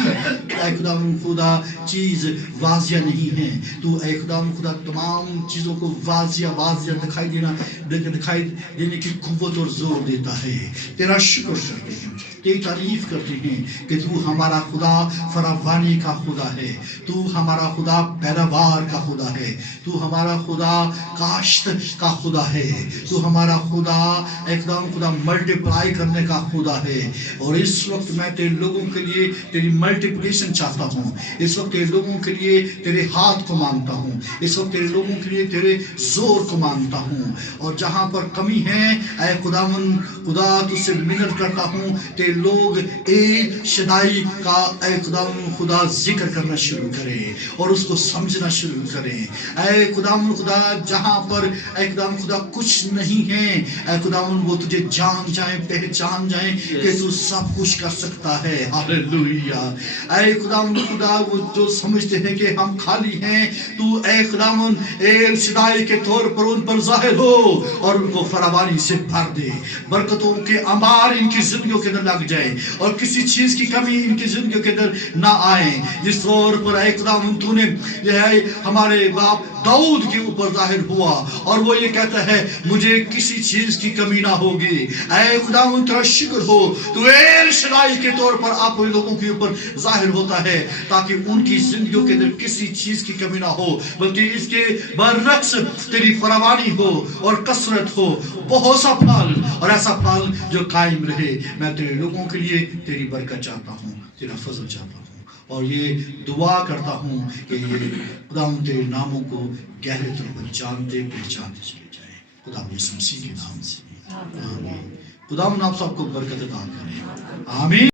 एकदम खुदा चीज़ वाजिया नहीं है, तो एकदम खुदा तमाम चीज़ों को वाजिया दिखाई देने की कुव्वत और जोर देता है। तेरा शुक्र करते हैं, तेरी तारीफ करते हैं कि तू हमारा खुदा फरावानी का खुदा है, तू हमारा खुदा पैदावार का खुदा है, तू हमारा खुदा काश्त का खुदा है, तू हमारा खुदा एकदम खुदा मल्टीप्लाई करने का खुदा है। और इस वक्त मैं तेरे लोगों के लिए तेरी मल्टीप्लिकेशन चाहता हूँ, इस वक्त तेरे लोगों के लिए तेरे हाथ को मांगता हूँ, इस वक्त तेरे लोगों के लिए तेरे जोर को मांगता हूँ। और जहाँ पर कमी है ऐ खुदा तुझसे मिन्नत करता हूँ, तेरे लोग ए शदाई सच्चाई का ऐ खुदा जिक्र करना शुरू करें और उसको समझना शुरू करें। ऐ खुदा जहाँ पर ऐ खुदा कुछ नहीं है, ऐ खुदा वो तुझे जान जाए, पहचान जाए कि तू सब कुछ कर सकता है। हालेलुया। ऐ खुदा वो जो समझते हैं कि हम खाली हैं, तू ऐ खुदावन एल शदाई के तौर पर उन पर जाहिर हो और उनको फरावानी से भर दे। बरकतों के अंबार इनकी जिंदगियों के अंदर लग जाए और किसी चीज की कमी इनकी जिंदगियों के अंदर ना आए। जिस तौर पर ऐ खुदावन तूने जो है हमारे बाप दाऊद के ऊपर जाहिर हुआ और वो ये कहता है मुझे किसी चीज की कमी ना होगी। ऐ खुदावन तेरा शुक्र हो, तू एल शदाई के तौर पर आप लोगों के ऊपर जाहिर होता है ताकि उनकी जिंदगियों के अंदर किसी चीज की कमी ना हो, बल्कि इसके बरक्स तेरी फरावानी हो और कसरत हो, बहुत सा फल और ऐसा फल जो कायम रहे। मैं तेरे लोगों के लिए तेरी बरकत चाहता हूँ, तेरा फजल चाहता हूँ और ये दुआ करता हूँ कि ये खुदा तेरे नामों को गहरे तौर पर जानते पहचानते चले जाए। खुदा यीशु मसीह के नाम से आमीन। खुदा आप सबको बरकत अता करें। आमीन।